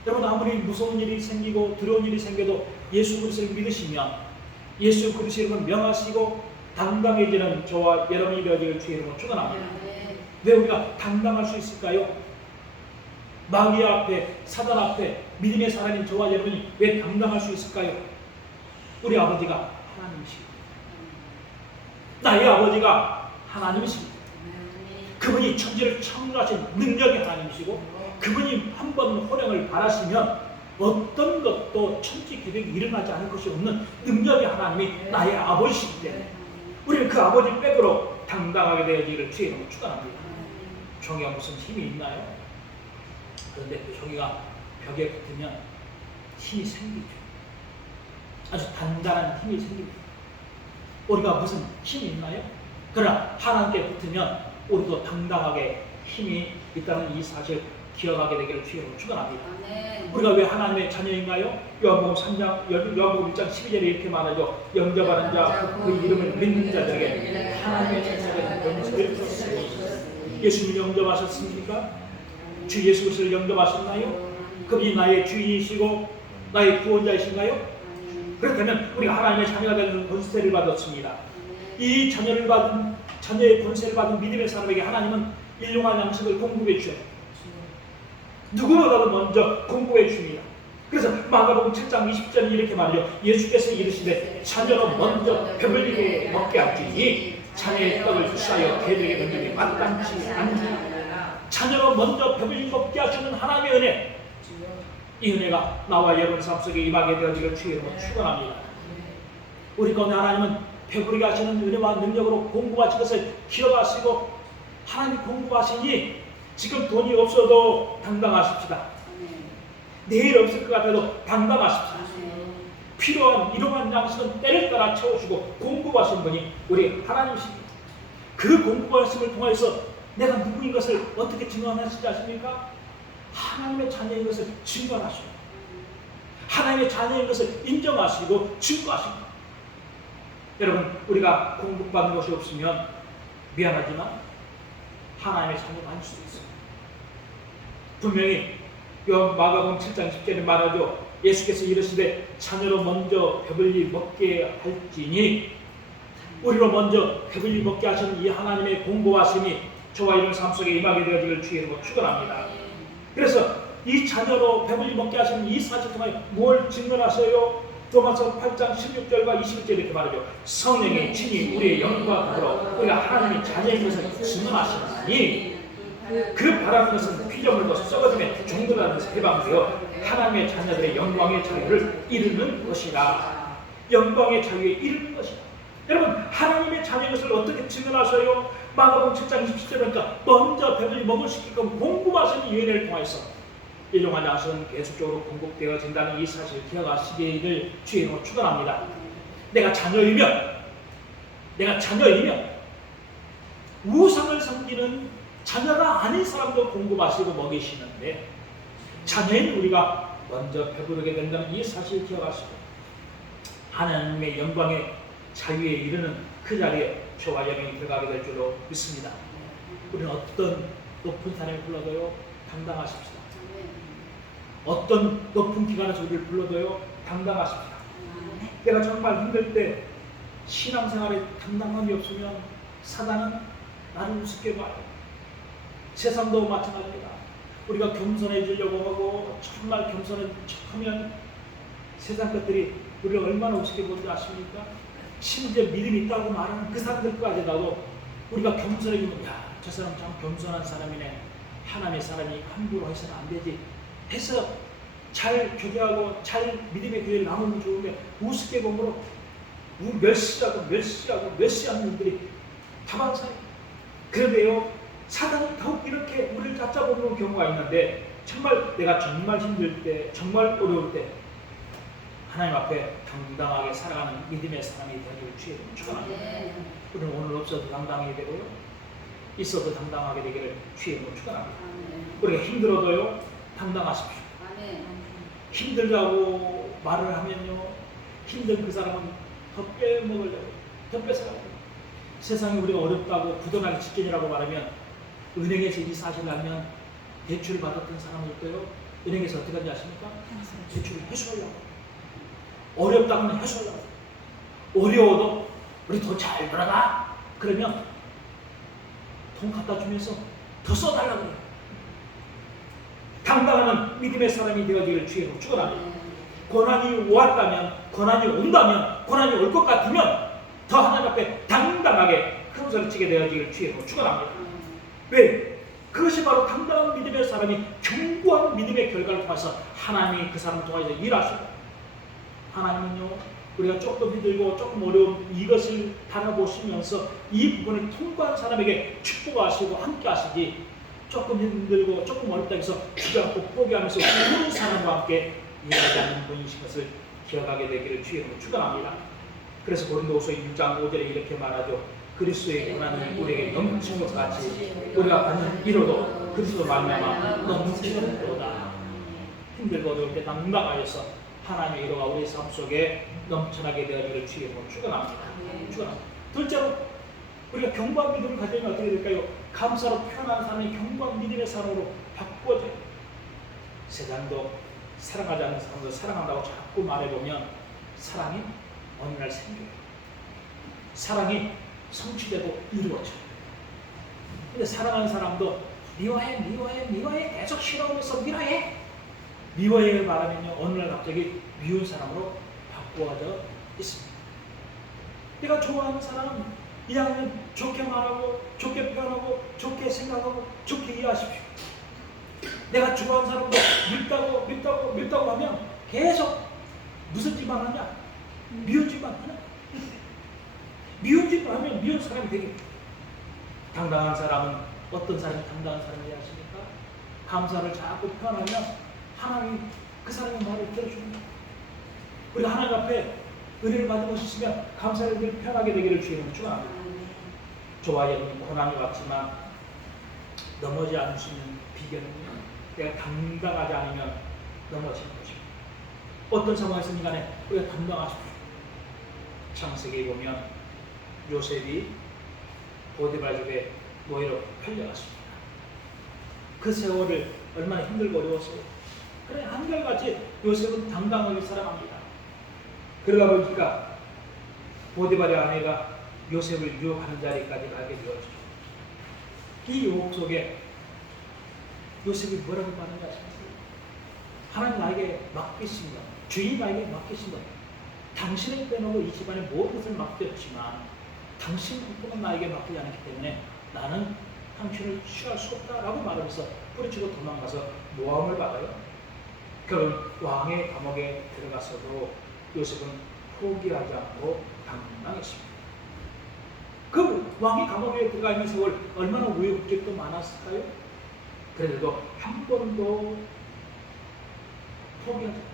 여러분, 아무리 무서운 일이 생기고 두려운 일이 생겨도 예수 그리스도를 믿으시면 예수 그리스도의 이름을 명하시고 당당해지는 저와 여러분이 되어지기를 주의 이름으로 축원합니다. 왜 우리가 당당할 수 있을까요? 마귀 앞에, 사단 앞에 믿음의 사람인 저와 여러분이 왜 당당할 수 있을까요? 우리 아버지가 하나님이십니다. 나의 아버지가 하나님이십니다. 그분이 천지를 창조하신 능력의 하나님이시고 그분이 한 번 호령을 바라시면 어떤 것도 천지기백이 일어나지 않을 것이 없는 능력의 하나님이 나의 아버지시기 때문에 우리는 그 아버지 백으로 당당하게 되어지기를 주의 이름으로 축원합니다. 종이가 무슨 힘이 있나요? 그런데 그 종이가 벽에 붙으면 힘이 생기죠. 아주 단단한 힘이 생깁니다. 우리가 무슨 힘이 있나요? 그러나 하나님께 붙으면 우리도 당당하게 힘이 있다는 이 사실 기억하게 되기를 주의로 축원합니다. 우리가 왜 하나님의 자녀인가요? 요한복음 3장, 요한복음 1장 12절에 이렇게 말하죠. 영접하는 자, 그 이름을 믿는 자들에게 하나님의 자녀가 되는 것을 주셨으니. 예수님 영접하셨습니까? 주 예수 그리스도를 영접하셨나요? 그분이 나의 주인이시고 나의 구원자이신가요? 그렇다면 우리가 하나님의 자녀가 되는 권세를 받았습니다. 이 자녀를 받은, 자녀의 권세를 받은 믿음의 사람에게 하나님은 일용할 양식을 공급해 주셔요. 누구보다도 먼저 공급해 줍니다. 그래서 마가복음 7장 20절에 이렇게 말하죠. 예수께서 이르시되 자녀는 먼저 배불리게 먹게 할지니 자녀의 떡을 취하여 개들에게 던지기 마땅치 않으니라. 자녀는 먼저 배불리게 먹게 하시는 하나님의 은혜, 이 은혜가 나와 여러분 삶 속에 임하게 되어지기를 주의 이름으로 축원합니다. 우리 가운데 하나님은 배부르게 하시는 은혜와 능력으로 공급하신 것을 기억하시고 하나님 공급하시니 지금 돈이 없어도 당당하십시다. 내일 없을 것 같아도 당당하십시다. 필요한 일용한 양식은 때를 따라 채우시고 공급하신 분이 우리 하나님이십니다. 그 공급하심을 통해서 내가 누구인 것을 어떻게 증언하시지 않습니까? 하나님의 자녀인 것을 증언하시고 하나님의 자녀인 것을 인정하시고 증거하십니다. 여러분, 우리가 공급받는 것이 없으면 미안하지만 하나님의 자녀가 아닐 수도 있어요. 분명히 마가복음 7장 10절에 말하죠. 예수께서 이르시되 자녀로 먼저 배불리 먹게 할지니, 우리로 먼저 배불리 먹게 하시는 이 하나님의 공고하심이 저와 이런 삶 속에 임하게 되어지길 주의 이름으로 축원합니다. 그래서 이 자녀로 배불리 먹게 하시는 이 사실 통해 뭘 증언하셔요? 로마서 8장 16절과 21절 이렇게 말하죠. 성령의 친히 우리의 영과 더불어 우리가 하나님의 자녀인 것을 증언하시니, 그 바라는 것은 피조물도 썩어짐에 종들하면서 해방되어 하나님의 자녀들의 영광의 자유를 이루는 것이라. 영광의 자유에 이르는 것이다. 여러분, 하나님의 자녀인 것을 어떻게 증언하셔요? 마가복음 7장 27절 보니까 먼저 배불리 먹을 수 있게끔 공급하시는 유인을 통해서 일용할 양식은 계속적으로 공급되어진다는 이 사실을 기억하시기를 주의 이름으로 축원합니다. 내가 자녀이면 우상을 섬기는 자녀가 아닌 사람도 공급하시고 먹이시는데, 자녀인 우리가 먼저 배부르게 된다는 이 사실을 기억하시고 하나님의 영광의 자유에 이르는 그 자리에 저와 여러분이 들어가게 될 줄로 믿습니다. 우리는 어떤 높은 산에 불러도요 당당하십시다. 어떤 높은 기관에서 우리를 불러도요 당당하십시다. 내가 정말 힘들 때 신앙생활에 당당함이 없으면 사단은 나를 우습게 봐요. 세상도 마찬가지입니다. 우리가 겸손해지려고 하고 정말 겸손한 척하면 세상 것들이 우리를 얼마나 우습게 보는지 아십니까? 심지어 믿음이 있다고 말하는 그 사람들까지 나도 우리가 겸손해지면, 야, 저 사람 참 겸손한 사람이네, 하나님의 사람이 함부로 해서는 안 되지 해서 잘 교제하고 잘 믿음의 교회를 나누면 좋은데 우습게 보므로 멸시하는 분들이 다반사예요. 그런데요, 사단은 더욱 이렇게 우리를 갖잡아보는 경우가 있는데, 정말 내가 정말 힘들 때, 정말 어려울 때 하나님 앞에 당당하게 살아가는 믿음의 사람이 되기를 주의 이름으로 축원합니다. 우리는 오늘 없어도 당당하게 되고요, 있어도 당당하게 되기를 주의 이름으로 축원합니다. 우리가 힘들어도요 당당하십시오. 힘들다고 말을 하면요, 힘든 그 사람은 더 빼먹으려고, 더 뺏어가려고. 세상에 우리가 어렵다고 부도나기 직전이라고 말하면, 은행에서 이 사실을 알면 대출을 받았던 사람들도요 은행에서 어떻게 하는지 아십니까? 대출을 해소하려고, 어렵다면 해소하려고. 어려워도 우리 돈 잘 벌어라 그러면 돈 갖다 주면서 더 써달라고 해요. 당당한 믿음의 사람이 되어지기를 주의로 축원합니다. 고난이 왔다면, 고난이 온다면, 고난이 올 것 같으면 더 하나님 앞에 당당하게 큰 소리 치게 되어지기를 주의로 축원합니다. 왜? 그것이 바로 당당한 믿음의 사람이 견고한 믿음의 결과를 통해서 하나님이 그 사람을 통해서 일하시고, 하나님은요 우리가 조금 힘들고 조금 어려운 이것을 바라보시면서 이 부분을 통과한 사람에게 축복하시고 함께 하시지, 조금 힘들고 조금 어렵다 해서 주저앉고 포기하면서 모든 사람과 함께 일하지 않는 분이신 것을 기억하게 되기를 주의 이름으로 축원합니다. 그래서 고린도후서 6장 5절에 이렇게 말하죠. 그리스도의 고난은 우리에게 넘치는 것 같이 우리가 받는 위로도 그리스도 말미암아 넘치는 위로다. 힘들고 어려울 때 당당하여서 하나님의 위로가 우리 삶 속에 넘쳐나게 되어지기를 주의 이름으로 축원합니다. 축원합니다. 둘째로, 우리가 견고한 믿음을 가지면 어떻게 될까요? 감사로 표현하는 사람이 견고한 믿음의 사람으로 바꿔져요. 세상도 사랑하지 않는 사람도 사랑한다고 자꾸 말해보면 사랑이 어느 날 생겨요. 사랑이 성취되고 이루어져요. 근데 사랑하는 사람도 미워해 계속 싫어하면서 미워해 말하면요 어느 날 갑자기 미운 사람으로 바꾸어져 있습니다. 내가 좋아하는 사람은 이왕이면 좋게 말하고 좋게 표현하고 좋게 생각하고 좋게 이해하십시오. 내가 좋아하는 사람도 밉다고 하면 계속 무슨 짓만 하냐? 미운 짓만 하냐? 미운 짓만 하면 미운 사람이 되겠다. 당당한 사람은 어떤 사람이 당당한 사람이라 하십니까? 감사를 자꾸 표현하면 하나님이 그 사람의 말을 들어줍니다. 우리가 하나님 앞에 은혜를 받은 것이 있으면 감사를 늘 표현하게 되기를 주의로 축원합니다. 저와 여러분이 고난이 왔지만 넘어지지 않을 수 있는 비결은요, 내가 당당하지 않으면 넘어지는 것입니다. 어떤 상황에서든 간에 우리가 당당하십시오. 창세기에 보면 요셉이 보디발 집에 노예로 팔려갔습니다. 그 세월을 얼마나 힘들고 어려웠어요. 그래 한결같이 요셉은 당당하게 살아갑니다. 그러다 보니까 보디발의 아내가 요셉을 유혹하는 자리까지 가게 되었죠. 이 유혹 속에 요셉이 뭐라고 말하는지 아십니까? 하나님 나에게 맡기신 것, 주인 나에게 맡기신 것, 당신을 빼놓고 이 집안의 모든 것을 맡겼지만 당신 것뿐은 나에게 맡기지 않았기 때문에 나는 당신을 취할 수 없다라고 말하면서 뿌리치고 도망가서 모함을 받아요. 결국 왕의 감옥에 들어가서도 요셉은 포기하지 않고 당당했습니다. 그 왕의 감옥에 들어가 있는 세월 얼마나 우여곡절도 많았을까요? 그래도 한 번도 포기하지 않아요.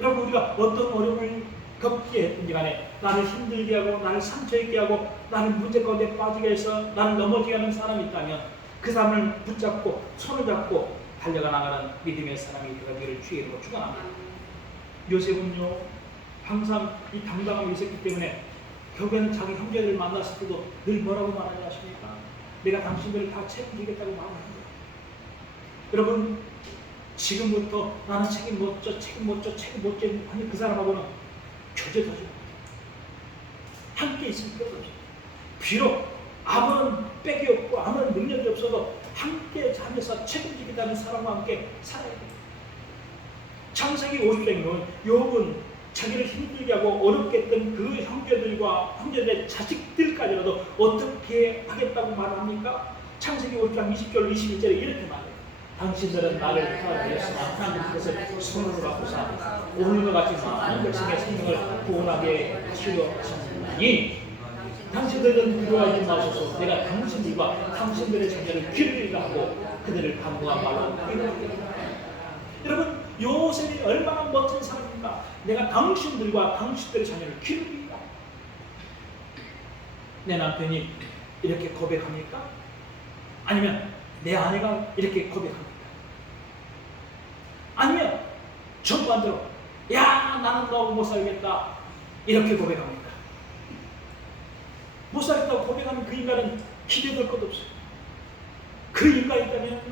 여러분 우리가 어떤 어려움을 겪게 했든지 간에 나를 힘들게 하고 나를 상처 있게 하고 나를 문제 가운데 빠지게 해서 나를 넘어지게 하는 사람이 있다면 그 사람을 붙잡고 손을 잡고 달려가 나가는 믿음의 사람이 되기를 주의 이름으로 축원합니다. 요셉은요 항상 이 당당함이 있었기 때문에 결국에는 자기 형제들을 만났을 때도 늘 뭐라고 말하지 아십니까? 내가 당신들을 다 책임지겠다고 말하는 거예요. 여러분 지금부터 나는 책임 못 져 아니 그 사람하고는 교제도 하지 못해요. 함께 있을 필요가 없어요. 비록 아무런 빽이 없고 아무런 능력이 없어도 함께 자면서 책임지겠다는 사람과 함께 살아야 돼요. 창세기 50장에 보면 욥은 자기를 힘들게 하고 어렵게 했던 그 형제들의 자식들까지라도 어떻게 하겠다고 말합니까? 창세기 50장 20절 21절에 이렇게 말해요. 당신들은 나를 태워내었으나 하나님 그것을 손으로 바꾸사 오늘과 같이 많은 백성의 생명을 구원하게 하시려 하셨나니 당신들은 두려워하지 마소서. 내가 당신들과 당신들의 자녀를 기르리라 하고 그들을 간구한 말로 이루었다. 여러분 요셉이 얼마나 멋진 사람입니까? 내가 당신들과 당신들의 자녀를 기르리라. 내 남편이 이렇게 고백합니까? 아니면 내 아내가 이렇게 고백합니까? 아니면 정반대로 야 나는 너무 못 살겠다 이렇게 고백합니까? 못 살겠다고 고백하는 그 인간은 기대될 것도 없어요. 그 인간이 있다면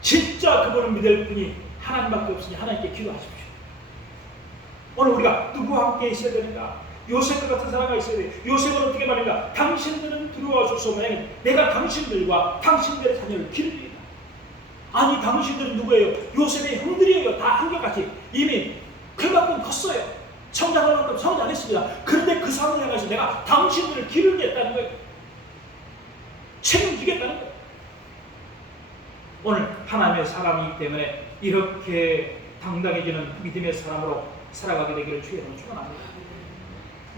진짜 그분을 믿을 분이 하나님밖에 없으니 하나님께 기도하십시오. 오늘 우리가 누구와 함께 있어야 되는가? 요셉과 같은 사람이 있어야 돼요. 요셉은 어떻게 말인가? 당신들은 들어와줘서 내가 당신들과 당신들의 자녀를 기르리라. 아니 당신들은 누구예요? 요셉의 형들이에요. 다 한결같이 이미 그만큼 컸어요. 성장할 만큼 성장했습니다. 그런데 그 상황을 향해서 내가 당신들을 기르겠다는 거예요. 책임지겠다는 거예요. 오늘 하나님의 사람이기 때문에 이렇게 당당해지는 믿음의 사람으로 살아가게 되기를 주의 이름으로 축원합니다.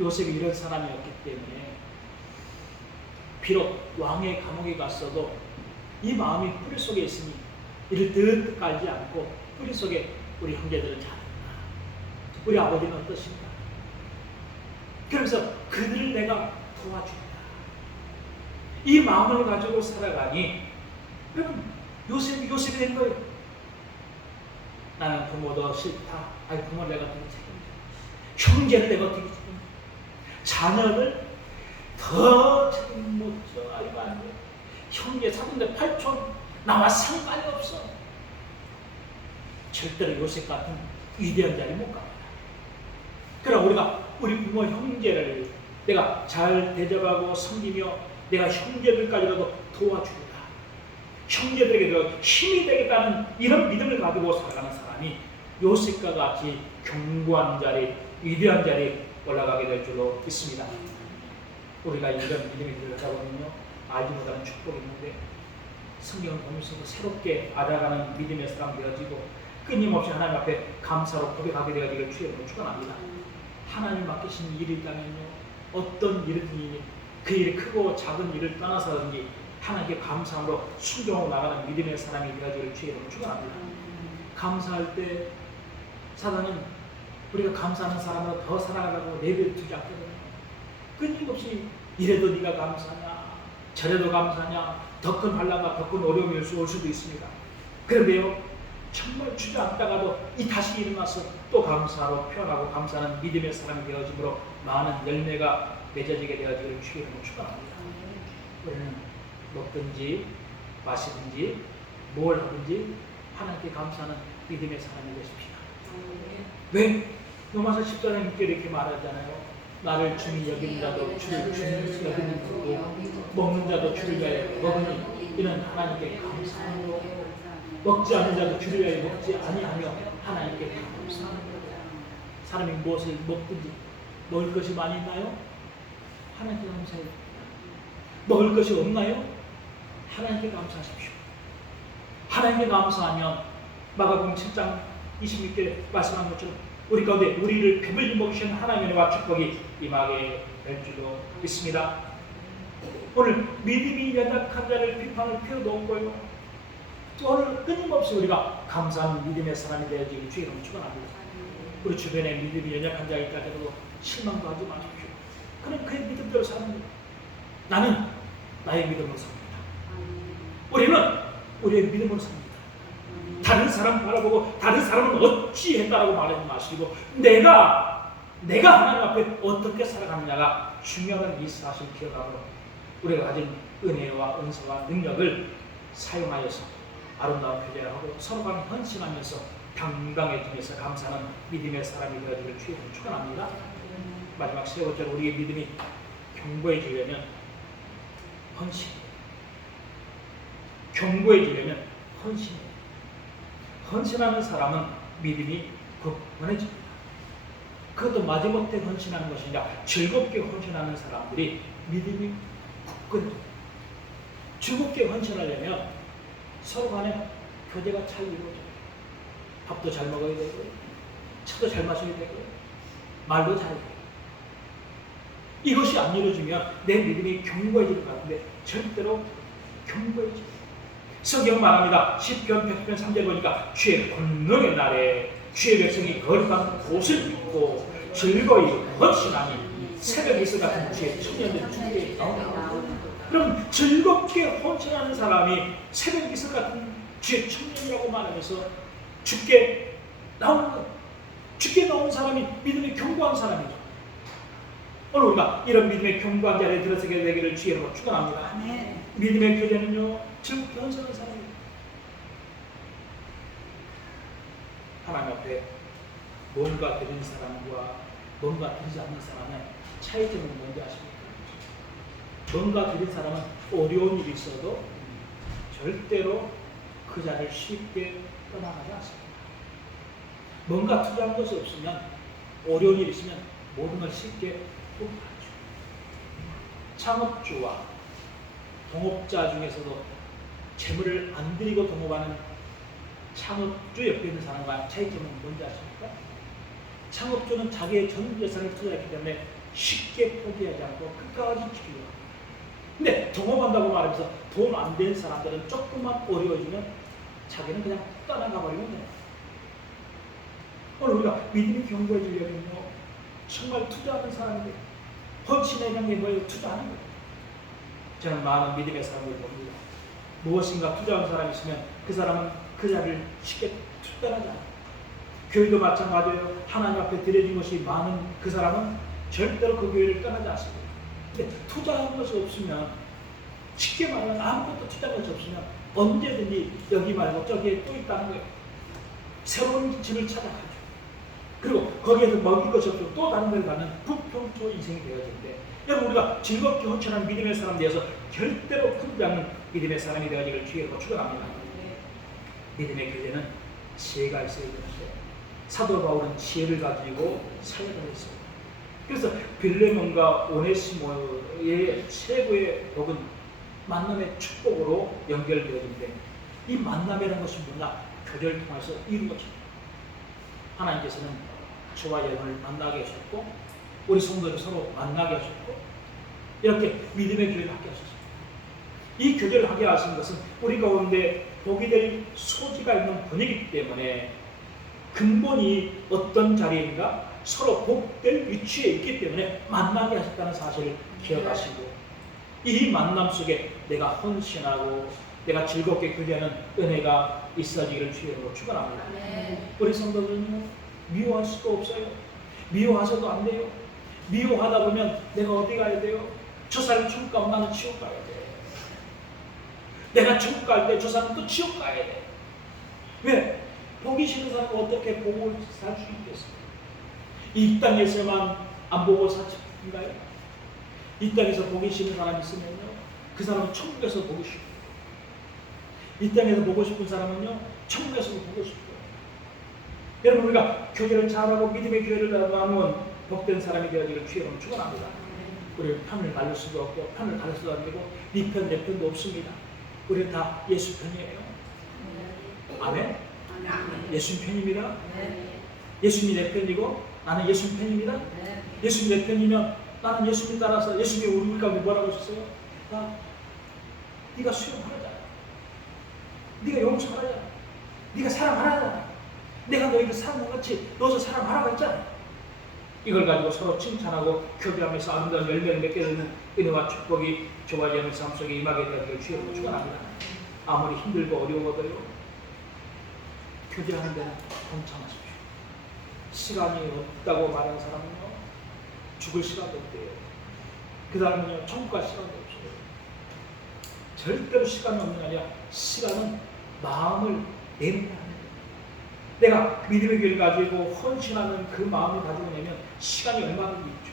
요셉이 이런 사람이었기 때문에 비록 왕의 감옥에 갔어도 이 마음이 뿌리 속에 있으니 이를 득 깔지 않고 뿌리 속에 우리 형제들은 잘한다. 우리 아버지는 어떠신가? 그러면서 그들을 내가 도와준다. 이 마음을 가지고 살아가니 여러분 요셉이 된 거예요. 나는 부모도 싫다. 아니 부모 내가 어떻게 책임져. 형제를 내가 어떻게 책임져. 자녀를 더 책임 못 져. 이거 안 돼. 형제 사돈데 8촌 나와 상관이 없어. 절대로 요셉 같은 위대한 자리 못 갑니다. 그럼 우리가 우리 부모 형제를 내가 잘 대접하고 섬기며 내가 형제들까지라도 도와주겠다. 형제들에게도 힘이 되겠다는 이런 믿음을 가지고 살아가는 사람이 요셉과 같이 견고한 자리, 위대한 자리에 올라가게 될 줄로 믿습니다. 우리가 이런 믿음이 들어가다 보면요 알지 못하는 축복이 있는데 성경을 보면서 새롭게 알아가는 믿음의 사람 되어지고 끊임없이 하나님 앞에 감사로 고백하게 되어지기를 주의 이름으로 축원합니다. 하나님 맡기신 일이 있다면요 어떤 일이든지 그 일이 크고 작은 일을 떠나서든지 하나님께 감사함으로 순종하고 나가는 믿음의 사람이 되어지기를 주의 이름으로 축원합니다. 감사할 때 사단은 우리가 감사하는 사람으로 더 살아가라고 내버려 두지 않거든요. 끊임없이 이래도 네가 감사하냐 저래도 감사하냐 더 큰 환난과 더 큰 어려움이 올 수도 있습니다. 그런데요 정말 주저앉다가도 이 다시 일어나서 또 감사로 표현하고 감사하는 믿음의 사람이 되어짐으로 많은 열매가 맺어지게 되어지기를 주의 이름으로 축원합니다. 우리는 먹든지 마시든지 뭘 하든지 하나님께 감사하는 믿음의 사람이 되십시다. 왜? 로마서 10장에 이렇게 말하잖아요. 나를 주인 여기는 자도 주를 주인 여기는 자고 먹는 자도 주를 위하여 먹으니 이는 하나님께 감사하는 것. 먹지 않는 자도 주를 위하여 먹지 아니하며 하나님께 감사하는 것. 사람이 무엇을 먹든지 먹을 것이 많이 있나요? 하나님께 감사해요. 먹을 것이 없나요? 하나님께 감사하십시오. 하나님께 감사하면 마가복음 7장 26절 말씀한 것처럼 우리 가운데 우리를 배불리 먹이시는 하나님의 은혜와 축복이 임하게 될 줄로 믿습니다. 오늘 믿음이 연약한 자를 비판을 피워놓고요. 오늘 끊임없이 우리가 감사하는 믿음의 사람이 되어지길 주의 이름으로 축원합니다. 우리 주변에 믿음이 연약한 자가 있다고 실망도 하지 마십시오. 그럼 그의 믿음대로 사는 거예요. 나는 나의 믿음으로 삽니다. 우리는 우리의 믿음으로 삽니다. 다른 사람 바라보고 다른 사람은 어찌 했다라고 말하지 마시고 내가 하나님 앞에 어떻게 살아가느냐가 중요한 이 사실 기억하고 우리가 가진 은혜와 은사와 능력을 사용하여서 아름다운 표제를 하고 서로가 헌신하면서 당당해지면서 감사하는 믿음의 사람이 되어지기를 주의 이름으로 축원합니다. 마지막 세 번째로 우리의 믿음이 견고해지려면 헌신. 견고해지려면 헌신. 헌신하는 사람은 믿음이 굳건해집니다. 그것도 마지못해 헌신하는 것이 아니라 즐겁게 헌신하는 사람들이 믿음이 굳건해집니다. 즐겁게 헌신하려면 서로 간에 교제가 잘 이루어져요. 밥도 잘 먹어야 되고요. 차도 잘 마셔야 되고요. 말도 잘 해요. 이것이 안 이루어지면 내 믿음이 견고해질 것 같은데 절대로 견고해집니다. 성경 말합니다. 시편 100편 3절 보니까 주의 권능의 날에 주의 백성이 거룩한 옷을 입고 즐거이 헌신하니 새벽 이슬 같은 주의 청년들 주께 나옵니다. 그럼 즐겁게 헌신하는 사람이 새벽 이슬 같은 주의 청년이라고 말하면서 주께 나오는 것. 주께 나온 사람이 믿음이 견고한 사람이죠. 오늘 우리가 이런 믿음의 견고한 자리에 들어서게 되기를 주의 이름으로 축원합니다. 믿음의 교제는요 즐겁게 헌신하는 사람이에요. 하나님 앞에 뭔가 드린 사람과 뭔가 드리지 않는 사람의 차이점은 뭔지 아십니까? 뭔가 드린 사람은 어려운 일이 있어도 절대로 그 자리를 쉽게 떠나가지 않습니다. 뭔가 투자한 것이 없으면 어려운 일이 있으면 모든 걸 쉽게 포기하죠. 창업주와 동업자 중에서도 재물을 안 들이고 동업하는 창업주 옆에 있는 사람과 차이점은 뭔지 아십니까? 창업주는 자기의 전 재산을 투자했기 때문에 쉽게 포기하지 않고 끝까지 지키려고 합니다. 근데 동업한다고 말하면서 돈 안 된 사람들은 조금만 어려워지면 자기는 그냥 떠나가 버리면 돼요. 오늘 우리가 믿음이 견고해지려면요 정말 투자하는 사람이 돼요. 헌신의 경계 뭐예요? 투자하는 거예요. 저는 많은 믿음의 사람을 봅니다. 무엇인가 투자한 사람이 있으면 그 사람은 그 자리를 쉽게 떠나지 않아요. 교회도 마찬가지예요. 하나님 앞에 드려진 것이 많은 그 사람은 절대로 그 교회를 떠나지 않습니다. 근데 투자한 것이 없으면 쉽게 말하면 아무것도 투자한 것이 없으면 언제든지 여기 말고 저기에 또 있다는 거예요. 새로운 집을 찾아가죠. 그리고 거기에서 먹을 것이 없고 또 다른 데 가는 부평초 인생이 되어지는데 여러분 우리가 즐겁게 헌신하는 믿음의 사람 되어서 절대로 풀지 않는 믿음의 사람이 되어지기를 주의로 축원합니다. 믿음의 교제는 지혜가 있어야 되는데 사도 바울은 지혜를 가지고 사역을 했습니다. 그래서 빌레몬과 오네시모의 최고의 복은 만남의 축복으로 연결되어지는데 이 만남이라는 것이 뭐냐? 교제를 통해서 이루어집니다. 하나님께서는 저와 여러분을 만나게 하셨고 우리 성도를 서로 만나게 하셨고 이렇게 믿음의 교제를 하게 하셨습니다. 이 교제를 하게 하신 것은 우리 가운데 복이 될 소지가 있는 분이기 때문에 근본이 어떤 자리인가 서로 복될 위치에 있기 때문에 만나게 하셨다는 사실을 기억하시고 이 만남 속에 내가 헌신하고 내가 즐겁게 교제하는 은혜가 있어지기를 주의로 축원합니다. 우리 성도들은요 미워할 수도 없어요. 미워하셔도 안 돼요. 미워하다 보면 내가 어디 가야 돼요? 저 사람이 죽을까 엄마는 지옥 가야 돼. 내가 천국 갈 때 저 사람도 지옥 가야 돼. 왜? 보기 싫은 사람은 어떻게 보고 살 수 있겠어요? 이 땅에서만 안 보고 살인가요? 이 땅에서 보기 싫은 사람이 있으면요, 그 사람은 천국에서 보기 싫어요. 이 땅에서 보고 싶은 사람은요, 천국에서 보고 싶어요. 여러분, 우리가 교제를 잘하고 믿음의 교회를 나누면 복된 사람이 되어지기를 주의 이름으로 축원합니다. 우리는 편을 갈릴 수도 없고 편을 갈릴 수도 안 되고 네 편 내 편도 없습니다. 우리는 다 예수 편이에요. 아멘. 예수님 편입니다. 예수님이 내 편이고 나는 예수님 편입니다. 예수님 내 편이면 나는 예수님 따라서 예수님이 우리 가운데 뭐라고 하셨어요? 네가 수용하자. 네가 용서하자. 네가 사랑하자. 내가 너희를 사랑한 같이 너도 사랑하라고 했잖아. 이걸 가지고 서로 칭찬하고 교제하면서 아름다운 열매를 맺게 되는 은혜와 축복이 저와 여러분 삶 속에 임하게 되기를 주의 이름으로 축원합니다. 아무리 힘들고 어려워도요, 교제하는 데는 동참하십시오. 시간이 없다고 말하는 사람은요, 죽을 시간도 없대요. 그 사람은요, 천국 갈 시간도 없어요. 절대로 시간이 없는 게 아니라 시간은 마음을 내는 게 아니에요. 내가 믿음의 길을 가지고 헌신하는 그 마음을 가지고 내면 시간이 얼마든지 있죠.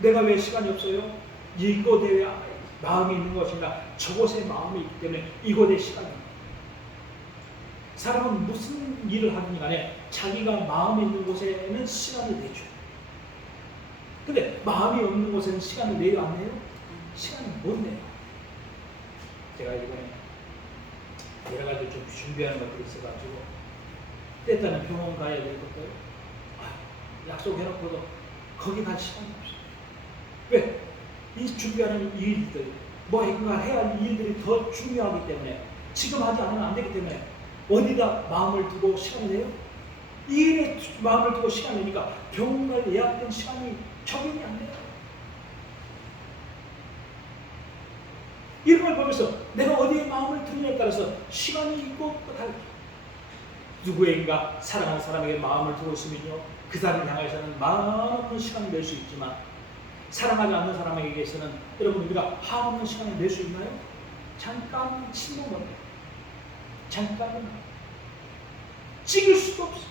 내가 왜 시간이 없어요? 이곳에 마음이 있는 것이나 저곳에 마음이 있기 때문에 이곳에 시간이 있는 거예요. 사람은 무슨 일을 하든 간에 자기가 마음이 있는 곳에는 시간을 내죠. 근데 마음이 없는 곳에는 시간을 내요, 안 내요? 시간을 못 내요. 제가 이번에 여러 가지 좀 준비하는 것들이 있어가지고 때때는 병원 가야 될 것들 약속해놓고도 거기 갈 시간이 없어요. 왜? 이 준비하는 일들, 뭔가 해야 할 일들이 더 중요하기 때문에 지금 하지 않으면 안 되기 때문에 어디다 마음을 두고 시간을 내요? 이 일에 마음을 두고 시간을 내니까 병원 갈 예약된 시간이 적용이 안 돼요. 이런 걸 보면서 내가 어디에 마음을 두느냐에 따라서 시간이 있고 또 달라요. 누구에게가 사랑하는 사람에게 마음을 두고 있으면요, 그 사람을 향해서는 많은 시간을 낼 수 있지만 사랑하지 않는 사람에게서는 여러분 우리가 한없는 시간을 낼 수 있나요? 잠깐 침묵을 해요. 잠깐은 찍을 수도 없어요.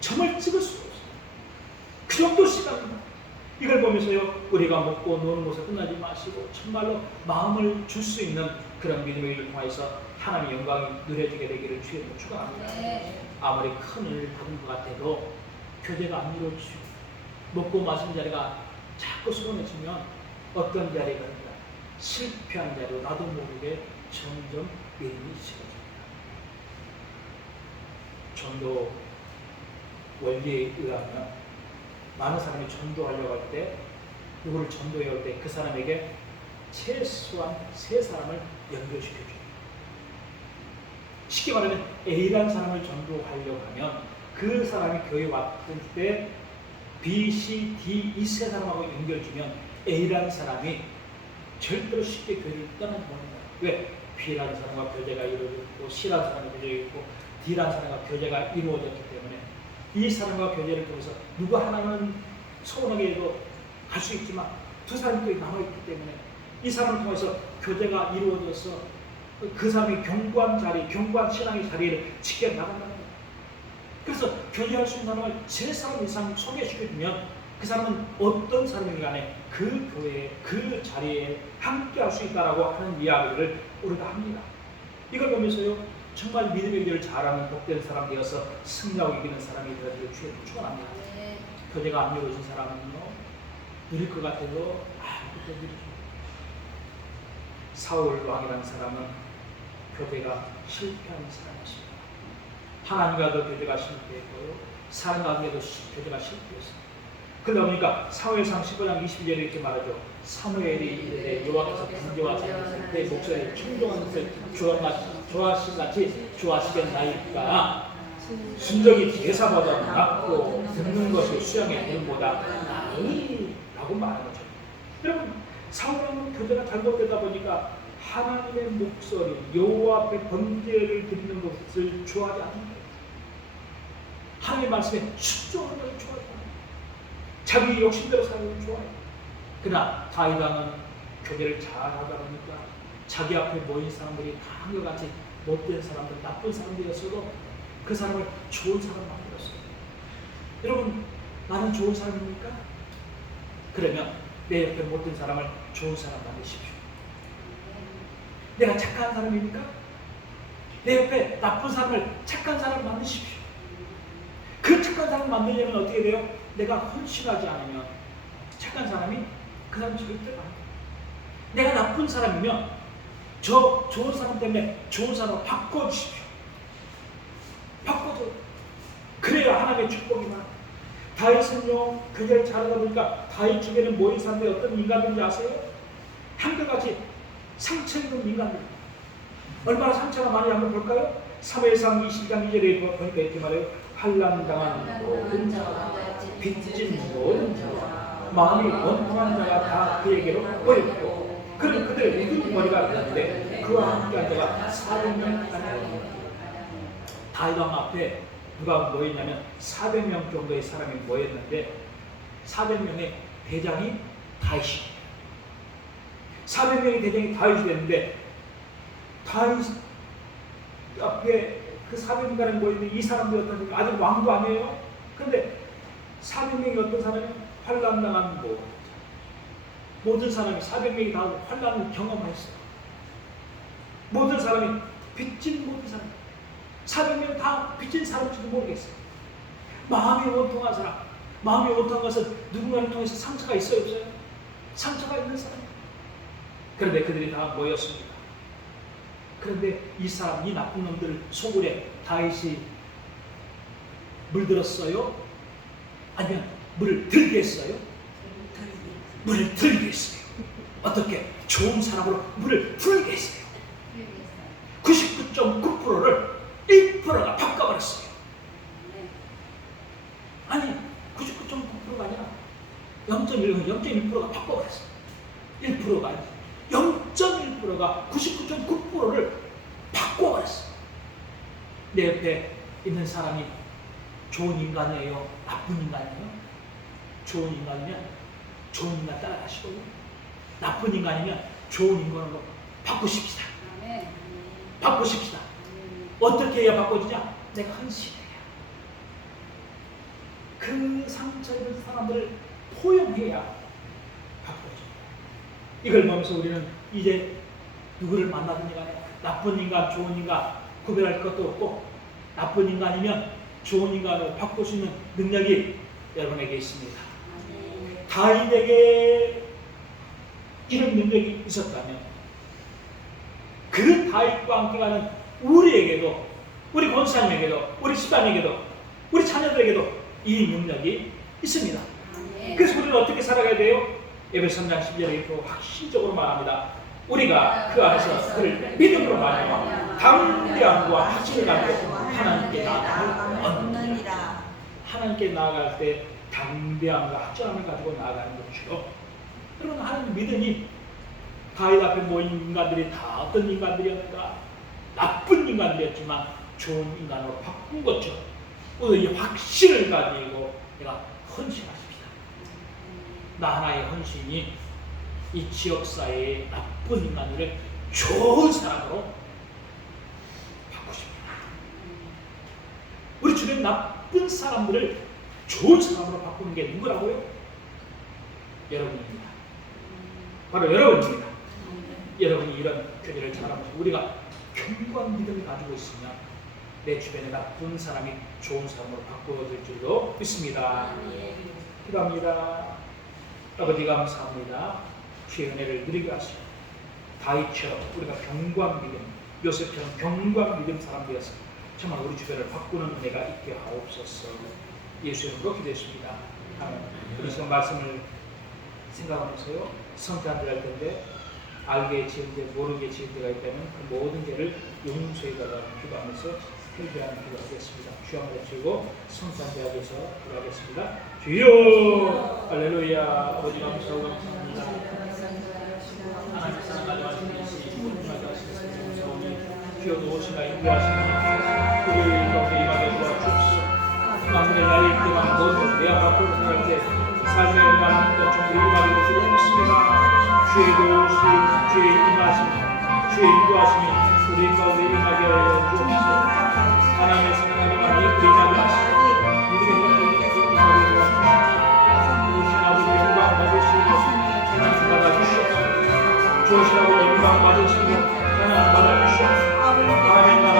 점을 찍을 수도 없어요. 그 정도 시간입니다. 이걸 보면서요, 우리가 먹고 노는 곳에 끝나지 마시고 정말로 마음을 줄 수 있는 그런 믿음의 일을 통해서 하나님의 영광이 누려지게 되기를 주의 이름으로 축원합니다. 아무리 큰 일을 받은 것 같아도 교제가 안 이루어지고 먹고 마신 자리가 자꾸 소원해지면 어떤 자리가 아니라 실패한 자리로 나도 모르게 점점 믿음이 식어집니다. 전도 원리에 의하면 많은 사람이 전도하려고 할 때 누구를 전도해 올 때 그 사람에게 최소한 3사람을 연결시켜줘요. 쉽게 말하면 A라는 사람을 전도하려고 하면 그 사람이 교회에 왔을 때 B, C, D 이 3사람하고 연결주면 A라는 사람이 절대로 쉽게 교회를 떠나지 못합니다. 왜? B라는 사람과 교제가 이루어졌고 C라는 사람과 교제가 있고 D라는 사람과 교제가 이루어졌기 때문에 이 사람과 교제를 통해서 누구 하나는 서운하게 해도 갈 수 있지만 2사람이 또 남아있기 때문에 이 사람을 통해서 교제가 이루어져서 그 사람이 견고한 자리, 견고한 신앙의 자리를 지켜나간다는 거예요. 그래서 교제할 수 있는 사람을 3사람 이상 소개시켜주면 그 사람은 어떤 사람이든 간에 그 교회에, 그 자리에 함께 할 수 있다라고 하는 이야기를 우리가 합니다. 이걸 보면서요, 정말 믿음의 길을 잘하는 복된 사람 되어서 승리하고 이기는 사람이 되어지기를 주의 이름으로 축원합니다. 교제가 안 이루어진 사람은요, 누릴 것 같아도 아무것도 누리지. 사울 왕이라는 사람은 교제가 실패한 사람이었습니다. 하나님과도 교제가 실패했고요, 사람과도 교제가 실패했습니다. 그러다 보니까 사무엘상 15장 22절에 이렇게 말하죠. 사무엘이 이르되 여호와께서 분재와 자였을 때 목소리를 청종한 것을 좋아하시같이 좋아하시겠나이까. 순적이 제사보다 낫고 듣는 것이 수양의 되는보다 나으니 라고 말하는 거죠. 여러분, 사울왕은 교제가 잘못되다 보니까 하나님의 목소리, 여호와 앞에 번제를 드리는 것을 좋아하지 않는 거예요. 하나님의 말씀에 순종하는 것을 좋아하지 않아요. 자기 욕심대로 사는 걸 좋아해요. 그러나 다윗 왕은 교제를 잘하다 보니까 자기 앞에 모인 사람들이 다 한결같이 못된 사람들, 나쁜 사람들이었어도 그 사람을 좋은 사람 만들었어요. 여러분, 나는 좋은 사람입니까? 그러면 내 옆에 못된 사람을 좋은 사람 만드십시오. 내가 착한 사람입니까? 내 옆에 나쁜 사람을 착한 사람 만드십시오. 그 착한 사람 만들려면 어떻게 돼요? 내가 헌신하지 않으면 착한 사람이 그 사람 절대 안 돼요. 내가 나쁜 사람이면 저 좋은 사람 때문에 좋은 사람을 바꿔주십시오. 바꿔줘. 그래야 하나님의 축복이 많아요. 다윗은요, 그녀를 잘하다 보니까 다윗 주변에 모인 사람들이 어떤 인간들인지 아세요? 한결같이 상처 입은 인간들. 얼마나 상처가 많이 한번 볼까요? 사무엘상 22장 2절에 보니까 이렇게 말해요. 환난당한 모든 자와 빚진 모든 자와 마음이 원통한 자가 다 그에게로 모였고 그는 그들의 묻은 머리가 있는데 그와 함께한 자가 400명 아니라 다윗 왕 앞에 누가 모였냐면 400명 정도의 사람이 모였는데 400명의 대장이 다윗이 400명의 대장이 다윗이 됐는데 다윗 앞에 그 400명이 모였는데 이 사람들이 어떤 사람이 아직 왕도 아니에요. 그런데 400명이 어떤 사람이 환난당한 모든 사람이 400명이 다 환난을 경험했어요. 모든 사람이 빚진 모든 사람 400명 다 빚진 사람인지도 모르겠어요. 마음이 원통한 사람, 마음이 원통한 것은 누군가를 통해서 상처가 있어요, 없어요? 상처가 있는 사람. 그런데 그들이 다 모였습니다. 그런데 이 사람, 이 나쁜 놈들 속을에 다윗이 물들었어요? 아니면 물을 들게 했어요? 물을 들게 했어요. 어떻게? 좋은 사람으로 물을 들게 했어요. 99.9%를 1%가 바꿔버렸어요. 아니 99.9%가 아니라 0.1%가 바꿔버렸어요. 1%가 아니라 0.1%가 99.9%를 바꿔버렸어요. 내 옆에 있는 사람이 좋은 인간이에요? 나쁜 인간이에요? 좋은 인간이면 좋은 인간 따라가시고요. 나쁜 인간이면 좋은 인간으로 바꾸십시다. 바꾸십시다. 어떻게 해야 바꿔지냐? 내가 헌신해야. 그 상처 입은 사람들을 포용해야 바꿔집니다. 이걸 보면서 우리는 이제 누구를 만나든지 간에 나쁜 인간, 좋은 인간 구별할 것도 없고 나쁜 인간이면 좋은 인간으로 바꿀 수 있는 능력이 여러분에게 있습니다. 다윗에게 이런 능력이 있었다면 그 다윗과 함께 가는 우리에게도, 우리 권사님에게도, 우리 집안에게도, 우리 자녀들에게도 이 능력이 있습니다. 그래서 우리는 어떻게 살아가야 돼요? 에베소 3장 10절에 이렇게 확신적으로 말합니다. 우리가 그 안에서 그를 믿음으로 말미암아 담대함과 확신을 갖고 하나님께 나아감을 얻느니라. 하나님께 나아갈 때 담대함과 확신함을 가지고 나아가는 것이죠. 여러분, 하나님 믿으니 다윗 앞에 모인 인간들이 다 어떤 인간들이었는가? 나쁜 인간들이었지만 좋은 인간으로 바꾼 것처럼 오늘 이 확신을 가지고 내가 헌신하십시다. 나 하나의 헌신이 이 지역사회의 나쁜 인간들을 좋은 사람으로 바꾸십니다. 우리 주변 나쁜 사람들을 좋은 사람으로 바꾸는 게 누구라고요? 여러분입니다. 바로 여러분입니다. 여러분이 이런 교회를 잘하면서 우리가 견고한 믿음을 가지고 있으면 내 주변에 나쁜 사람이 좋은 사람으로 바꾸어질 줄로 믿습니다. 기도합니다. 아버지 감사합니다. 주의 은혜를 누리게 하시고 다윗처럼 우리가 견고한 믿음, 요셉처럼 견고한 믿음 사람되어서 정말 우리 주변을 바꾸는 은혜가 있게 하옵소서. 예수의 이름으로 기도했습니다. 아멘. 우리 지금 말씀을 생각하면서요, 성탄절 할 텐데 알게 지은 죄, 모르게 지은 죄가 있다면 그 모든 죄를 용서해달라고 기도하면서 회개하는 기도하겠습니다. 주여 한번 해주시고 성탄절 앞에서 기도하겠습니다. 주여 할렐루야. 아버지 감사하고 감사합니다. 하나님 사랑하는 말씀이시 주여 노시나 인도하시니 우리 가운데 임하게 도와주옵소서. 아무리 나의 인기만 모든 내 앞으로 살아갈 때 삶의 많은 것좀 우리 임하게 도와주옵습니다. 주의 도우심, 주의 임하심, 주의 인도하심이 우리 가운데 임하게 하여 주옵소서. 하나님의 성령님과 이 임하게 하시고 우리가 임하게 도와주시고 우리 아버지 영광 받으시고 찬양 받아주시옵소서. 주시라고 영광 받으시고 찬양 받아주시옵소서. 하나님의 나라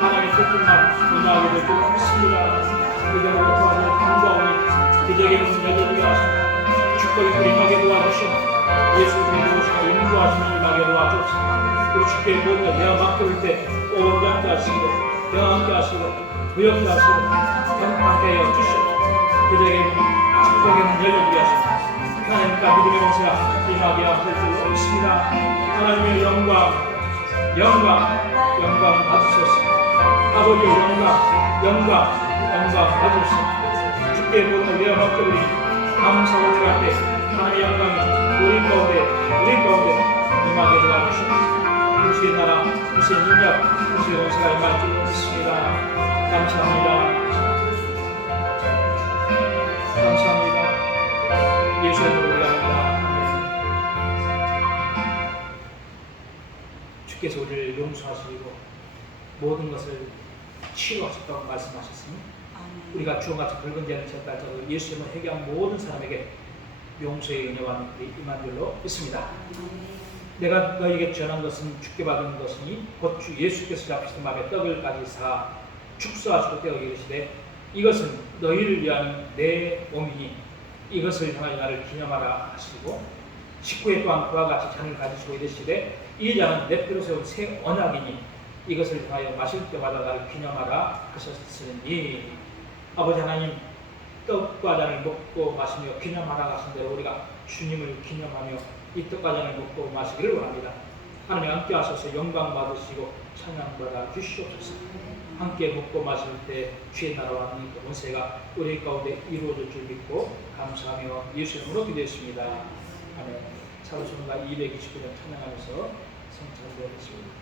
하나님의 뜻만 임하게 될 줄 믿습니다. 그대로 도와주는 감사오니 기적의 문을 열게 하시고 축복이 임하게 도와주시고 예수님의 도우시고 인도하시는 임하게 도와주옵소서. 우리 주께 모든 대화 맡겨올 때 오늘도 함께 하시고 대화 함께 하시고 무역도 하시고 함께 하여 주시고 기적의 문 축복의 문 열려주게 하시고 하나님과 믿음의 원세가 임하게 하실 줄 믿습니다. 하나님의 영광 받으소서. 아버지의 영광 받으소서. 주께 모든 대화 맡겨오니 감사하고 들어갈 때 하나님의 영광이 우리 가운데 임하게 도와주시옵소서. 주의 나라, 주의 능력, 주의 원수가 임할 줄 믿습니다. 감사합니다. 예수의 이름으로 기도합니다. 주께서 우리를 용서하시고 모든 것을 치유하셨다고 말씀하셨으니 우리가 주어같이 붉은 죄를 졌다고 예수님을 회개한 모든 사람에게 용서의 은혜와 능력이 임한 줄로 믿습니다. 내가 너희에게 전한 것은 주께 받은 것이니 곧 주 예수께서 잡히신 밤에 떡을 가지사 축사하시고 떼어 이르시되 이것은 너희를 위한 내 몸이니 이것을 향하여 나를 기념하라 하시고 19회 또한 그와 같이 잔을 가지시고 이르시되 이 잔은 내 피로 세운 새 언약이니 이것을 향하여 마실 때마다 나를 기념하라 하셨으니 아버지 하나님 떡과 잔을 먹고 마시며 기념하라 하신 대로 우리가 주님을 기념하며 이 떡과 잔을 먹고 마시기를 원합니다. 하나님 함께 하셔서 영광 받으시고 찬양 받아 주시옵소서. 함께 먹고 마실 때 주의 나라와 능력과 권세가 우리 가운데 이루어질 줄 믿고 감사하며 예수의 이름으로 기도했습니다. 아멘. 사도신경가 229년 찬양하면서 성찬되었습니다.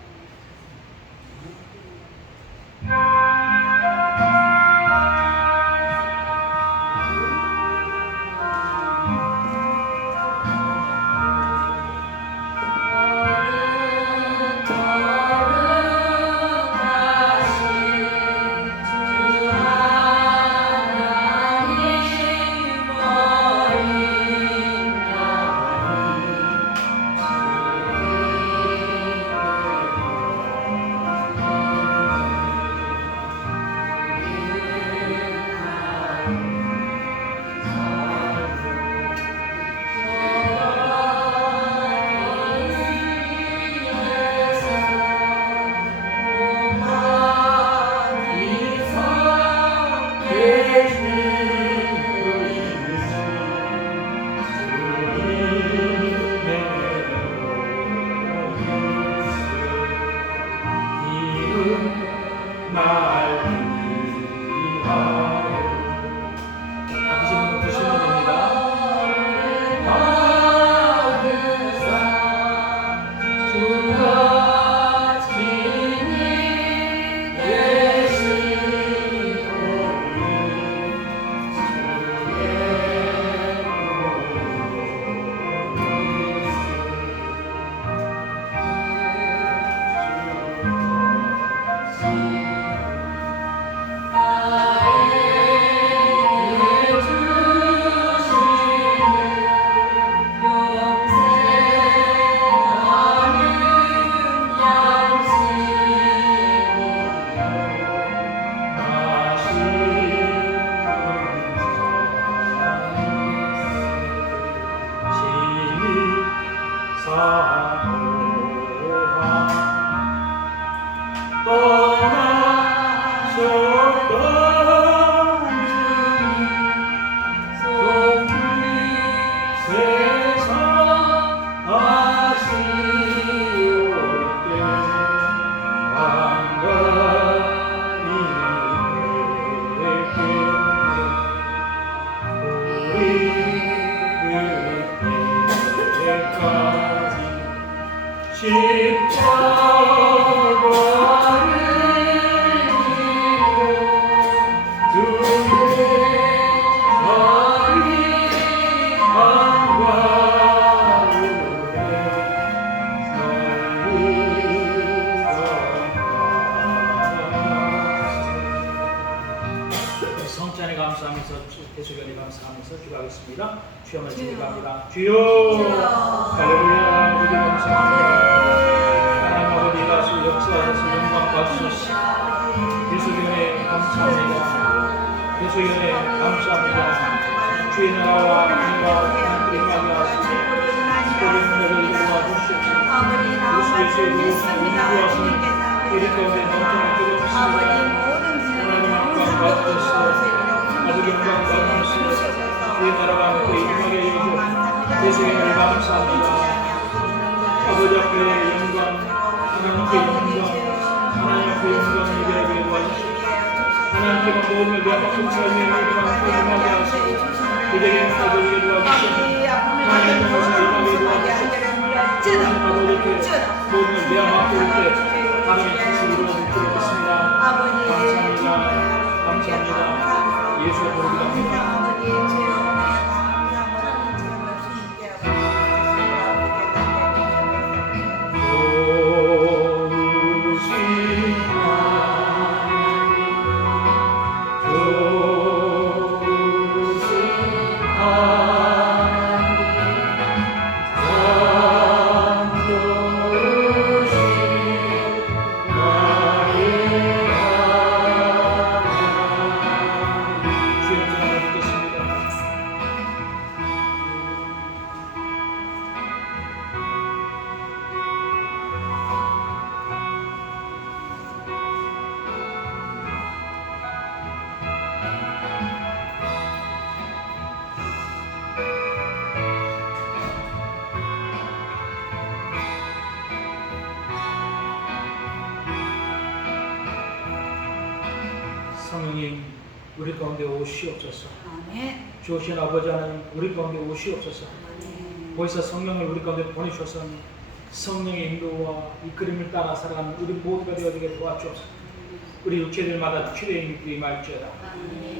감사하면서 기도하겠습니다. 주여 말씀 기도합니다. 주여 할렐루야. 아버지 감사합니다. 하나님 아버지 다시 역사하셔서 영광 받으셨습니다. 예수님의 감사합니다. 예수님의 감사합니다. 주의 나라와 은혜와 그리스도의 임하게 하시고 모든 문제를 도와주시옵소서. 예수의 이름으로 구하시니 우리 가운데 넘쳐나게 주옵소서. 하나님 영광 받으시옵소서. 아버지 영광 받으시옵소서. 주의 나라와 그의 임하게 해주옵소서. 예수의 이름을 감사합니다. 아버지 앞에 영광, 하나님께 영광, 하나님 앞에 영광을 예배하게 도와주시옵소서. 하나님께만 모든 내 박수를 임하게 하시고 그에게 아버지께 도와주시옵소서. 하나님 것을 임하게 도와주시옵소서. 아버지께 모든 내 맡길 때 하나님의 뜻을 이루어질 줄 믿습니다. 감사합니다. 감사합니다. 예수의 이름으로 기도합니다. 성령님 우리 가운데 오시옵소서. 주오신 아버지 하나님 우리 가운데 오시옵소서. 보이사 성령을 우리 가운데 보내주셔서 성령의 인도와 이끌림을 따라 살아가는 우리 모두가 되어지게 도와주옵소서. 우리 육체들마다 치료의 힘이 임할지어다.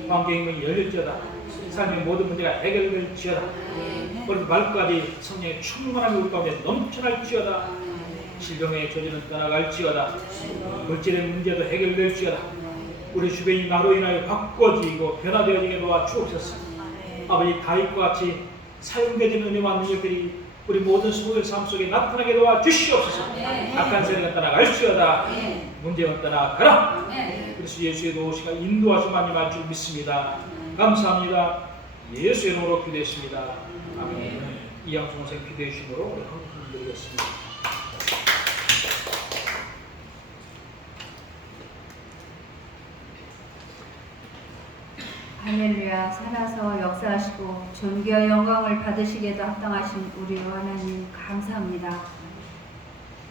관계의 열릴지어다. 삶의 모든 문제가 해결될지어다. 우리 말까지 성령의 충만함이 우리 가운데 넘쳐날지어다. 질병의 조지는 떠나갈지어다. 물질의 문제도 해결될지어다. 우리 주변이 나로 인하여 바꿔지고 변화되어지게 도와주옵소서. 아버지 다윗과 같이 사용되어진 은혜와 능력들이 우리 모든 소유의 삶 속에 나타나게 도와주시옵소서. 악한 세력은 떠나갈지어다. 문제는 떠나가라. 그래서 예수의 도우시가 인도하시만 임할 줄 믿습니다. 감사합니다. 예수의 이름으로 기도했습니다. 아멘. 이양수 선생 기도해 주심으로 우리 한국 드리겠습니다. 할렐루야. 살아서 역사하시고 존귀와 영광을 받으시기에도 합당하신 우리 하나님 감사합니다.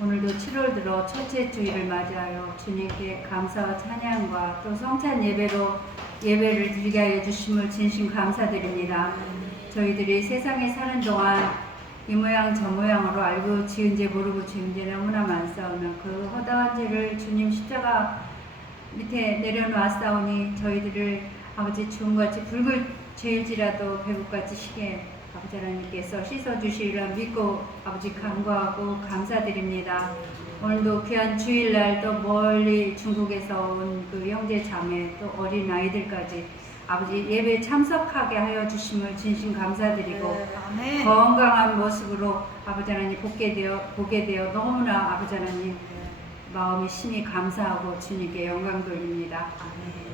오늘도 7월 들어 첫째 주일을 맞이하여 주님께 감사와 찬양과 또 성찬 예배로 예배를 드리게 하여 주심을 진심 감사드립니다. 저희들이 세상에 사는 동안 이 모양 저 모양으로 알고 지은 죄 모르고 지은 죄 너무나 많사오며 그 허다한 죄를 주님 십자가 밑에 내려놓았사오니 저희들을 아버지 주음같이 붉을 죄일지라도 배국같이 시게 아버지 하나님께서 씻어주시리라 믿고 아버지 간구하고 감사드립니다. 오늘도 귀한 주일날 또 멀리 중국에서 온 그 형제 자매 또 어린 아이들까지 아버지 예배에 참석하게 하여 주심을 진심 감사드리고 건강한 모습으로 아버지 하나님 보게 되어 너무나 아버지 하나님 마음이 심히 감사하고 주님께 영광 돌립니다.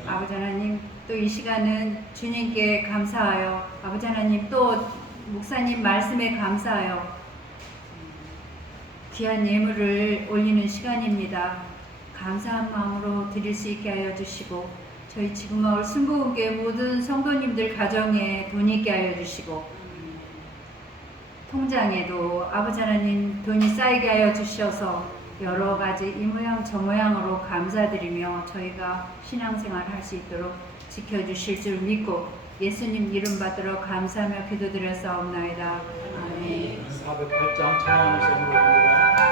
아버지 하나님 또 이 시간은 주님께 감사하여 아버지 하나님 또 목사님 말씀에 감사하여 귀한 예물을 올리는 시간입니다. 감사한 마음으로 드릴 수 있게 하여 주시고 저희 지금 마을 순복음교회 모든 성도님들 가정에 돈이 있게 하여 주시고 통장에도 아버지 하나님 돈이 쌓이게 하여 주셔서 여러 가지 이 모양 저 모양으로 감사드리며 저희가 신앙생활 할 수 있도록 지켜주실 줄 믿고 예수님 이름 받들어 감사하며 기도드렸사옵나이다. 아멘. 408장 찬양하면서 부릅니다.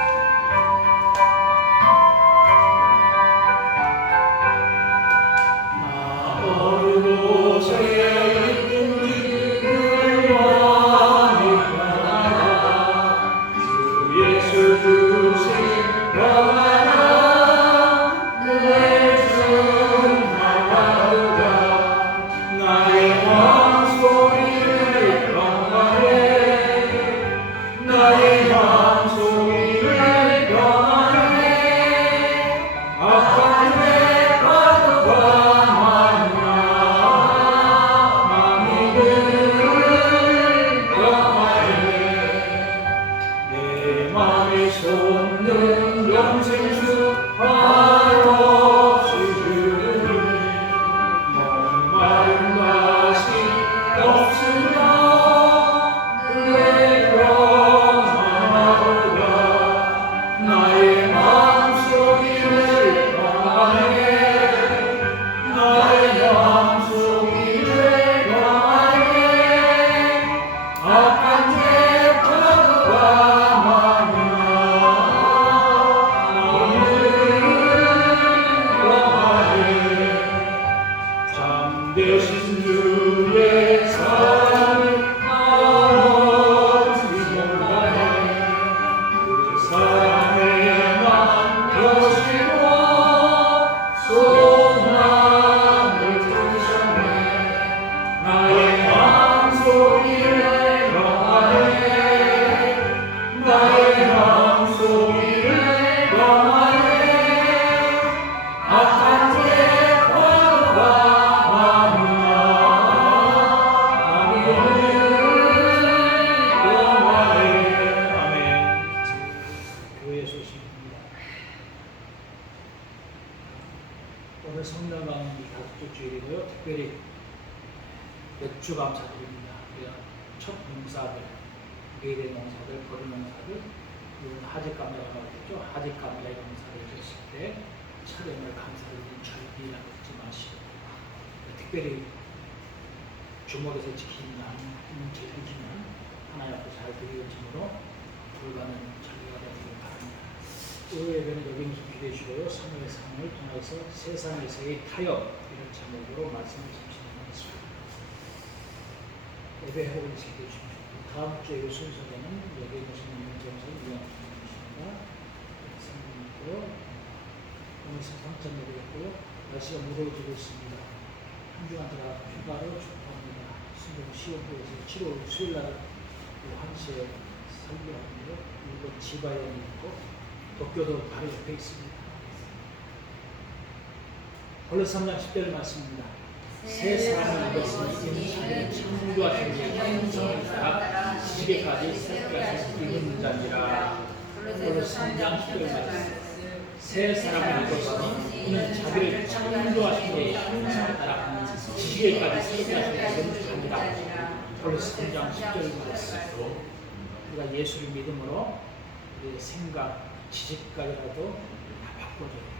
나의 왕소 주감사드립니다. 우리가 첫 농사들, 매대 농사들, 보리 농사들, 하직 감자라고 그랬죠. 하직 감자의 농사를 했을 때 차례를 감사드리는 절기라고 하지 마시고, 특별히 주목에서 지키는 절기는 하나님 앞에 잘 드리어짐으로 불가는 절기가 되기를 바랍니다. 의회는 여기서 기대해 주시고요. 3회 상을 통해서 세상에서의 타협 이런 제목으로 말씀을 전하겠습니다. 예배 회복을 기대해 주십시오. 다음 주에 순서에는 여기 계신 윤정선 위원장님이십니다. 성님이고 오늘 3점 예배였고요. 날씨가 무더워지고 있습니다. 한 주간 제가 휴가를 축복합니다. 수능 시험부에서 7월 수요일날 1시에 설교하는데요. 일본 지바현이 있고 도쿄도 바로 옆에 있습니다. 본래 3장 10절 말씀입니다. 새 사람을 이것은 이기는 자들의 창조와 자기의 형성을 따라 지지개까지 새까지 입은 자니라. 본래 3장 10절 말씀. 새 사람을 이것은 이는 자기를 창조하신 이의 형성을 따라 지지개까지 새까지 입은 자니라. 본래 3장 10절 말씀. 우리가 예수를 믿음으로 우리의 생각, 지식까지라도 다 바꿔줘요.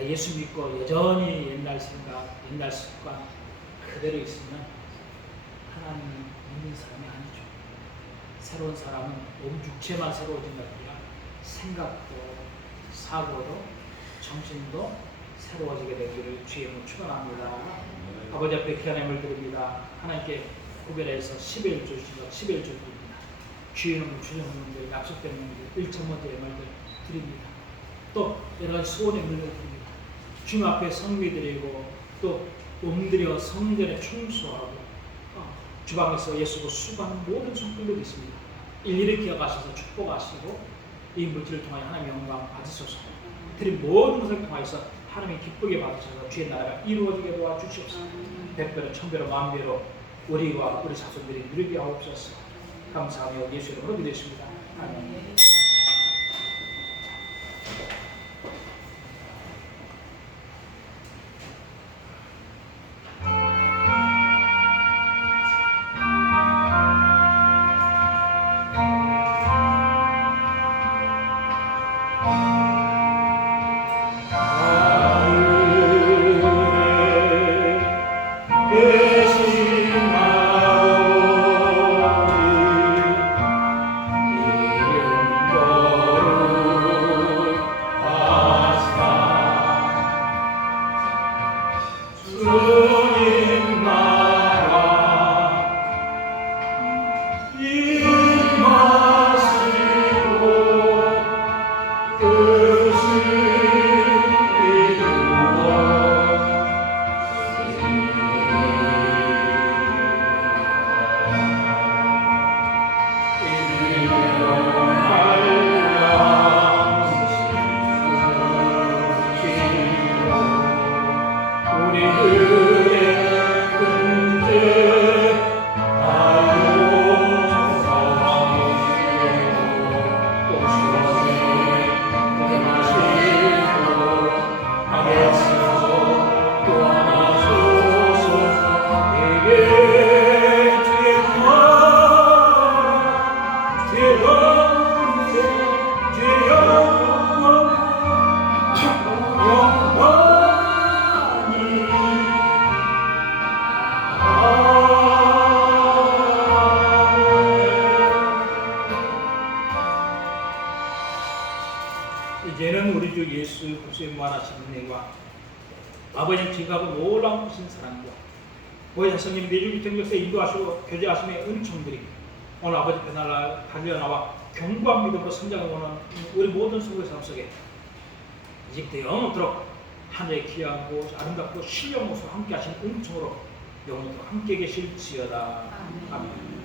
예수 믿고 여전히 옛날 생각, 옛날 습관 그대로 있으면 하나님 믿는 사람이 아니죠. 새로운 사람은 온 육체만 새로워진 게 아니라 생각도, 사고도, 정신도 새로워지게 되기를 주의 이름으로 축원합니다. 아버지 앞에 귀한 예물 드립니다. 하나님께 구별해서 11조 주시고 11조 드립니다. 주의 이름으로 주정하는데 약속된 놈들 1,000번째 예물들 드립니다. 또 여러 가지 소원의 물을 드립니다. 주님 앞에 성미드리고 또 몸들여 성전에 충수하고 주방에서 예수고 수고하는 모든 손길들이 있습니다. 일일이 기억하셔서 축복하시고 이 물질을 통하여 하나님의 영광 받으소서. 드린 모든 것을 통하여서 하나님이 기쁘게 받으셔서 주의 나라가 이루어지게 도와주시옵소서. 백배로 천배로 만배로 우리와 우리 자손들이 누리게 하옵소서. 감사하며 예수 이름으로 기도했습니다. 아멘. 이제는 우리 주 예수 그리스도의 무한하신 은혜와 아버지의 지극하고 놀라운 크신 사랑과 보혜사 성님 내주기 정결세 인도하시고 교제하심의 은총들이 오늘 아버지 배날 달려나와 견고한 믿음으로 성장해오는 우리 모든 성도의 삶 속에 이제부터 영원토록 하늘의 귀하고 아름답고 신령 모습으로 함께 하신 은총으로 영원토록 함께 계실지어다. 아멘.